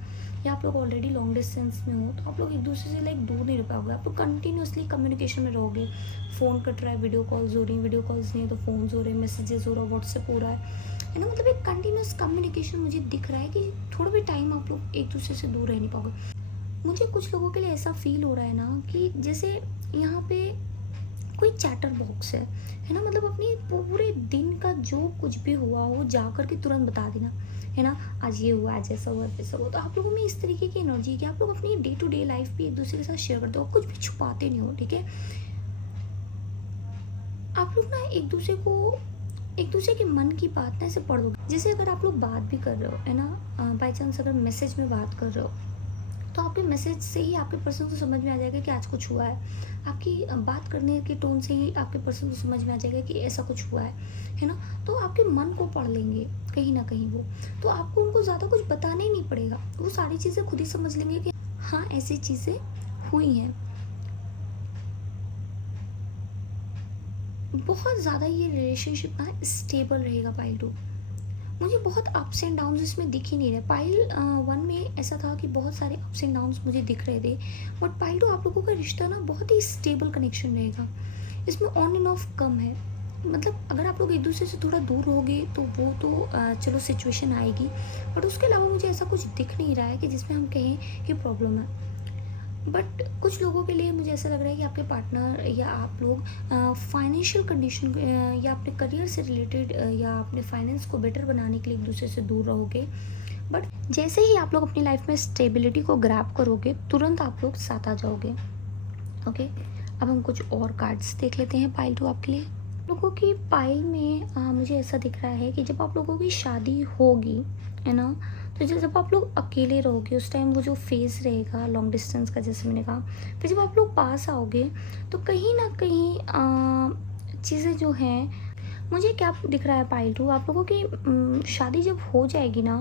या आप लोग ऑलरेडी लॉन्ग डिस्टेंस में हो, तो आप लोग एक दूसरे से लाइक दूर नहीं रह पाओगे, आप लोग कंटिन्यूसली कम्युनिकेशन में रहोगे। फ़ोन कट रहा है, वीडियो कॉल्स हो रही हैं, वीडियो कॉल्स नहीं है तो फ़ोन्स हो रहे हैं, मैसेजेस हो रहा है, व्हाट्सएप हो रहा है ना। मतलब एक कंटिन्यूस कम्युनिकेशन मुझे दिख रहा है कि थोड़ा भी टाइम आप लोग एक दूसरे से दूर रह नहीं पाओगे। मुझे कुछ लोगों के लिए ऐसा फील हो रहा है ना कि जैसे यहाँ पे कोई चैटर बॉक्स है ना। मतलब अपनी पूरे दिन का जो कुछ भी हुआ वो जा कर के तुरंत बता देना, है ना। आज ये हुआ, आज ऐसा हुआ, वैसा हुआ। तो आप लोगों में इस तरीके की एनर्जी कि आप लोग अपनी डे टू डे लाइफ भी एक दूसरे के साथ शेयर करते हो, कुछ भी छुपाते नहीं हो, ठीक है। आप लोग ना एक दूसरे के मन की बात ना ऐसे पढ़ दोगे। जैसे अगर आप लोग बात भी कर रहे हो, है ना, बाई चांस अगर मैसेज में बात कर रहे हो, तो आपके मैसेज से ही आपके पर्सन को समझ में आ जाएगा कि आज कुछ हुआ है। आपकी बात करने के टोन से ही आपके पर्सन को समझ में आ जाएगा कि ऐसा कुछ हुआ है ना। तो आपके मन को पढ़ लेंगे कहीं ना कहीं वो, तो आपको उनको ज़्यादा कुछ बताना ही नहीं पड़ेगा, वो सारी चीज़ें खुद ही समझ लेंगे कि हाँ ऐसी चीज़ें हुई हैं। बहुत ज़्यादा ये रिलेशनशिप ना स्टेबल रहेगा पाइल 2। मुझे बहुत अप्स एंड डाउन्स इसमें दिख ही नहीं रहे। पाइल 1 में ऐसा था कि बहुत सारे अप्स एंड डाउन्स मुझे दिख रहे थे, बट पाइल 2 आप लोगों का रिश्ता ना बहुत ही स्टेबल कनेक्शन रहेगा। इसमें ऑन एंड ऑफ कम है। मतलब अगर आप लोग एक दूसरे से थोड़ा दूर रहोगे तो वो तो चलो सिचुएशन आएगी, बट उसके अलावा मुझे ऐसा कुछ दिख नहीं रहा है कि जिसमें हम कहें कि प्रॉब्लम है। बट कुछ लोगों के लिए मुझे ऐसा लग रहा है कि आपके पार्टनर या आप लोग फाइनेंशियल कंडीशन या अपने करियर से रिलेटेड या अपने फाइनेंस को बेटर बनाने के लिए एक दूसरे से दूर रहोगे। बट जैसे ही आप लोग अपनी लाइफ में स्टेबिलिटी को ग्रैब करोगे, तुरंत आप लोग साथ आ जाओगे। ओके, अब हम कुछ और कार्ड्स देख लेते हैं पाइल 2 आपके लिए। लोगों की पाइल में मुझे ऐसा दिख रहा है कि जब आप लोगों की शादी होगी, है ना, तो जब आप लोग अकेले रहोगे उस टाइम वो जो फेज़ रहेगा लॉन्ग डिस्टेंस का, जैसे मैंने कहा, फिर जब आप लोग पास आओगे तो कहीं न कहीं चीज़ें जो हैं, मुझे क्या दिख रहा है पाइल टू, आप लोगों की शादी जब हो जाएगी ना,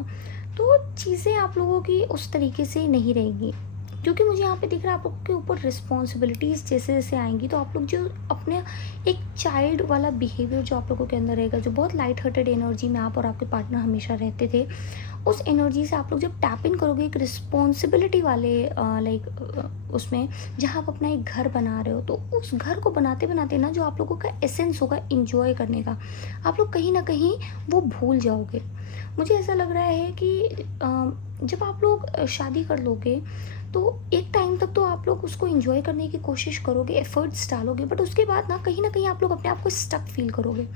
तो चीज़ें आप लोगों की उस तरीके से नहीं रहेंगी। क्योंकि मुझे यहाँ पे दिख रहा है आप लोगों के ऊपर रिस्पॉन्सिबिलिटीज़ जैसे जैसे आएंगी, तो आप लोग जो अपने एक चाइल्ड वाला बिहेवियर जो आप लोगों के अंदर रहेगा, जो बहुत लाइट हार्टेड एनर्जी में आप और आपके पार्टनर हमेशा रहते थे, उस एनर्जी से आप लोग जब टैप इन करोगे एक रिस्पॉन्सिबिलिटी वाले उसमें, जहाँ आप अपना एक घर बना रहे हो, तो उस घर को बनाते बनाते ना जो आप लोगों का एसेंस होगा इंजॉय करने का, आप लोग कहीं ना कहीं वो भूल जाओगे। मुझे ऐसा लग रहा है कि जब आप लोग शादी कर लोगे तो एक टाइम तक तो आप लोग उसको एंजॉय करने की कोशिश करोगे, एफर्ट्स डालोगे, बट उसके बाद ना कहीं आप लोग अपने आप को स्टक फील करोगे।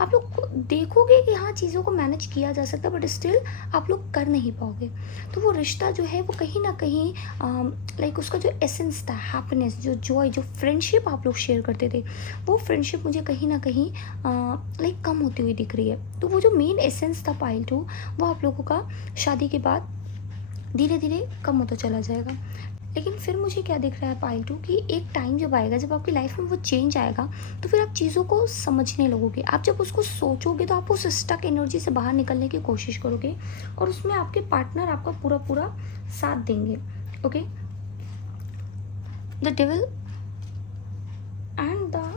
आप लोग देखोगे कि हाँ चीज़ों को मैनेज किया जा सकता है, बट स्टिल आप लोग कर नहीं पाओगे। तो वो रिश्ता जो है वो कहीं ना कहीं लाइक उसका जो एसेंस था, हैप्पीनेस, जो जॉय, जो फ्रेंडशिप आप लोग शेयर करते थे, वो फ्रेंडशिप मुझे कहीं ना कहीं लाइक कम होती हुई दिख रही है। तो वो जो मेन एसेंस था पाइल टू, वो आप लोगों का शादी के बाद धीरे धीरे कम होता चला जाएगा। लेकिन फिर मुझे क्या दिख रहा है पाइल टू, कि एक टाइम जब आएगा, जब आपकी लाइफ में वो चेंज आएगा, तो फिर आप चीज़ों को समझने लगोगे। आप जब उसको सोचोगे तो आप उस स्टक एनर्जी से बाहर निकलने की कोशिश करोगे, और उसमें आपके पार्टनर आपका पूरा पूरा साथ देंगे। Okay, the devil and the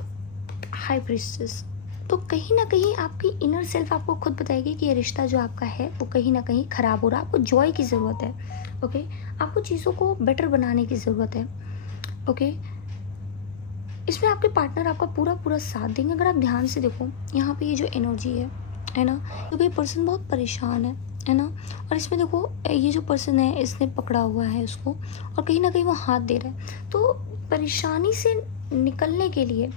high priestess. तो कहीं ना कहीं आपकी इनर सेल्फ आपको खुद बताएगी कि ये रिश्ता जो आपका है वो कहीं ना कहीं ख़राब हो रहा है, आपको जॉय की ज़रूरत है। ओके, आपको चीज़ों को बेटर बनाने की ज़रूरत है। ओके, इसमें आपके पार्टनर आपका पूरा पूरा साथ देंगे। अगर आप ध्यान से देखो यहाँ पे ये जो एनर्जी है ना, क्योंकि ये पर्सन बहुत परेशान है ना, और इसमें देखो ये जो पर्सन है इसने पकड़ा हुआ है उसको, और कहीं ना कहीं वो हाथ दे रहा है। तो परेशानी से निकलने के लिए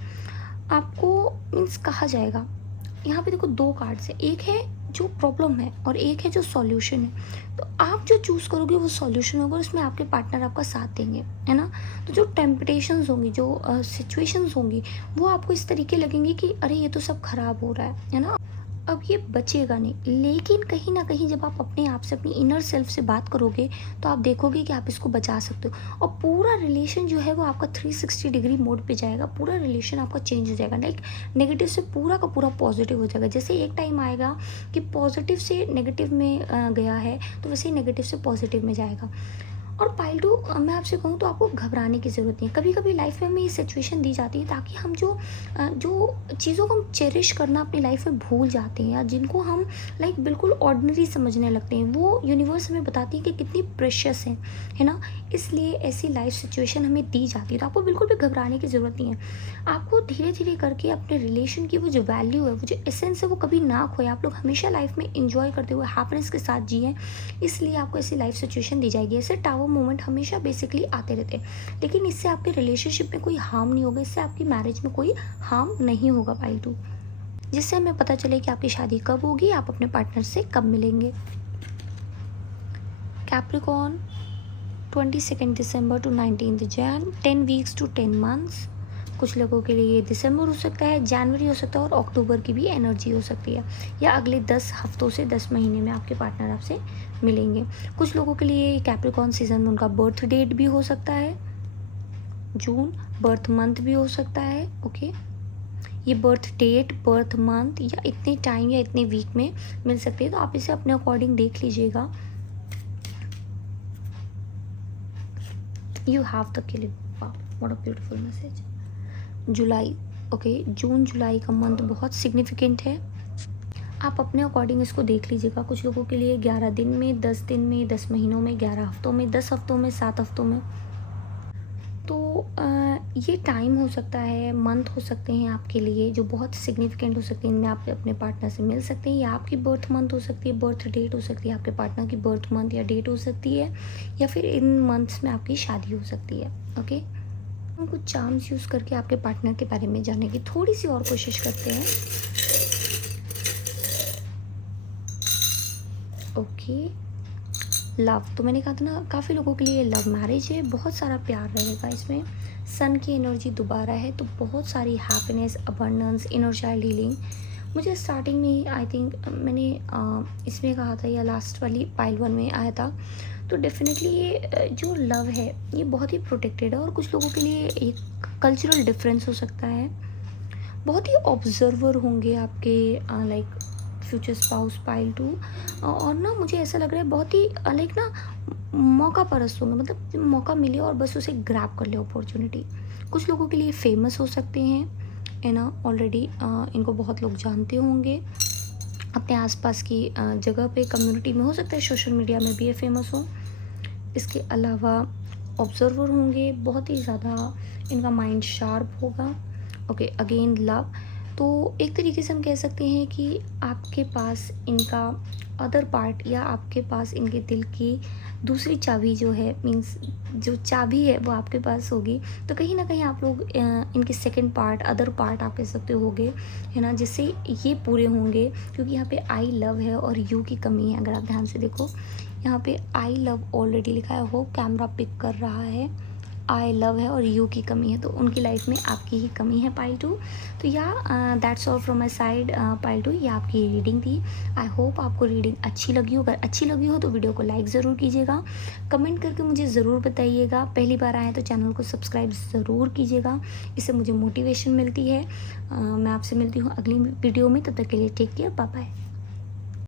आपको मीन्स कहा जाएगा, यहाँ पे देखो दो कार्ड्स है, एक है जो प्रॉब्लम है और एक है जो सॉल्यूशन है। तो आप जो चूज़ करोगे वो सॉल्यूशन होगा, और उसमें आपके पार्टनर आपका साथ देंगे, है ना। तो जो टेम्पटेशंस होंगी, जो सिचुएशंस होंगी, वो आपको इस तरीके लगेंगे कि अरे ये तो सब खराब हो रहा है ना, अब ये बचेगा नहीं। लेकिन कहीं ना कहीं जब आप अपने आप से, अपनी इनर सेल्फ से बात करोगे, तो आप देखोगे कि आप इसको बचा सकते हो, और पूरा रिलेशन जो है वो आपका 360 डिग्री मोड पे जाएगा। पूरा रिलेशन आपका चेंज हो जाएगा, लाइक नेगेटिव से पूरा का पूरा पॉजिटिव हो जाएगा। जैसे एक टाइम आएगा कि पॉजिटिव से नेगेटिव में गया है, तो वैसे ही नेगेटिव से पॉजिटिव में जाएगा। और पाइल टू, मैं आपसे कहूँ तो आपको घबराने की ज़रूरत नहीं है। कभी कभी लाइफ में हमें ये सिचुएशन दी जाती है ताकि हम जो चीज़ों को हम चेरिश करना अपनी लाइफ में भूल जाते हैं, या जिनको हम लाइक बिल्कुल ऑर्डिनरी समझने लगते हैं, वो यूनिवर्स हमें बताती है कि कितनी प्रेशियस है ना। इसलिए ऐसी लाइफ सिचुएशन हमें दी जाती है, तो आपको बिल्कुल भी घबराने की ज़रूरत नहीं है। आपको धीरे धीरे करके अपने रिलेशन की वो जो वैल्यू है, वो जो एसेंस है, वो कभी ना खोए। आप लोग हमेशा लाइफ में इंजॉय करते हुए हैप्पीनेस के साथ जिए, इसलिए आपको ऐसी लाइफ सिचुएशन दी जाएगी। ऐसे टावर मोमेंट हमेशा बेसिकली आते रहते हैं, लेकिन इससे आपके रिलेशनशिप में कोई हार्म नहीं होगा, इससे आपकी मैरिज में कोई हार्म नहीं होगा पाइल टू। जिससे हमें पता चले कि आपकी शादी कब होगी, आप अपने पार्टनर से कब मिलेंगे। Capricorn, 22 December to 19 Jan, 10 weeks to 10 months. कुछ लोगों के लिए दिसंबर हो सकता है, जनवरी हो सकता है, और अक्टूबर की भी एनर्जी हो सकती है, या अगले 10 हफ्तों से 10 महीने में आपके पार्टनर आपसे मिलेंगे। कुछ लोगों के लिए कैप्रिकॉर्न सीजन में उनका बर्थ डेट भी हो सकता है जून, बर्थ मंथ भी हो सकता है। ओके, ये बर्थ डेट, बर्थ मंथ या इतने टाइम या इतने वीक में मिल सकते हैं, तो आप इसे अपने अकॉर्डिंग देख लीजिएगा। You have the killing, what a beautiful message. जुलाई, ओके, जून जुलाई का मंथ बहुत सिग्निफिकेंट है। आप अपने अकॉर्डिंग इसको देख लीजिएगा। कुछ लोगों के लिए 11 दिन में, 10 दिन में, 10 महीनों में, 11 हफ्तों में, 10 हफ्तों में, 7 हफ्तों में। तो ये टाइम हो सकता है, मंथ हो सकते हैं आपके लिए जो बहुत सिग्निफिकेंट हो सकते हैं। इनमें आप अपने पार्टनर से मिल सकते हैं, या आपकी बर्थ मंथ हो सकती है, बर्थ डेट हो सकती है, आपके पार्टनर की बर्थ मंथ या डेट हो सकती है, या फिर इन मंथ्स में आपकी शादी हो सकती है। ओके, हम कुछ चार्म्स यूज़ करके आपके पार्टनर के बारे में जानने की थोड़ी सी और कोशिश करते हैं। ओके, लव, तो मैंने कहा था ना, काफ़ी लोगों के लिए लव मैरिज है, बहुत सारा प्यार रहेगा इसमें, सन की एनर्जी दोबारा है, तो बहुत सारी happiness, abundance, inner child healing. मुझे स्टार्टिंग में ही आई थिंक मैंने इसमें कहा था या लास्ट वाली पाइल वन में आया था, तो डेफिनेटली ये जो लव है ये बहुत ही प्रोटेक्टेड है, और कुछ लोगों के लिए एक कल्चरल डिफरेंस हो सकता है। बहुत ही ऑब्जर्वर होंगे आपके like future spouse pile two, और ना मुझे ऐसा लग रहा है बहुत ही लाइक ना मौका परस्त होंगे, मतलब मौका मिले और बस उसे ग्रैब कर ले अपॉर्चुनिटी। कुछ लोगों के लिए फेमस हो सकते हैं, है ना, ऑलरेडी इनको बहुत लोग जानते होंगे अपने आसपास की जगह पे, कम्युनिटी में, हो सकता है सोशल मीडिया में भी ये फेमस हो। इसके अलावा ऑब्जर्वर होंगे, बहुत ही ज़्यादा इनका माइंड शार्प होगा। ओके, अगेन लव, तो एक तरीके से हम कह सकते हैं कि आपके पास इनका अदर पार्ट, या आपके पास इनके दिल की दूसरी चाबी जो है, मीन्स जो चाबी है वो आपके पास होगी। तो कहीं ना कहीं आप लोग इनके सेकंड पार्ट, अदर पार्ट आप कह सकते होगे, है ना, जिससे ये पूरे होंगे। क्योंकि यहाँ पे आई लव है और यू की कमी है। अगर आप ध्यान से देखो, यहाँ पे आई लव ऑलरेडी लिखा है, होप कैमरा पिक कर रहा है, आई लव है और यू की कमी है, तो उनकी लाइफ में आपकी ही कमी है पाइल टू। तो या that's all from my side pile two, ये आपकी रीडिंग थी। आई होप आपको रीडिंग अच्छी लगी हो। अगर अच्छी लगी हो तो वीडियो को लाइक ज़रूर कीजिएगा, कमेंट करके मुझे ज़रूर बताइएगा। पहली बार आए तो चैनल को सब्सक्राइब ज़रूर कीजिएगा, इससे मुझे मोटिवेशन मिलती है। मैं आपसे मिलती हूँ अगली वीडियो में, तब तक के लिए टेक केयर, बाय बाय।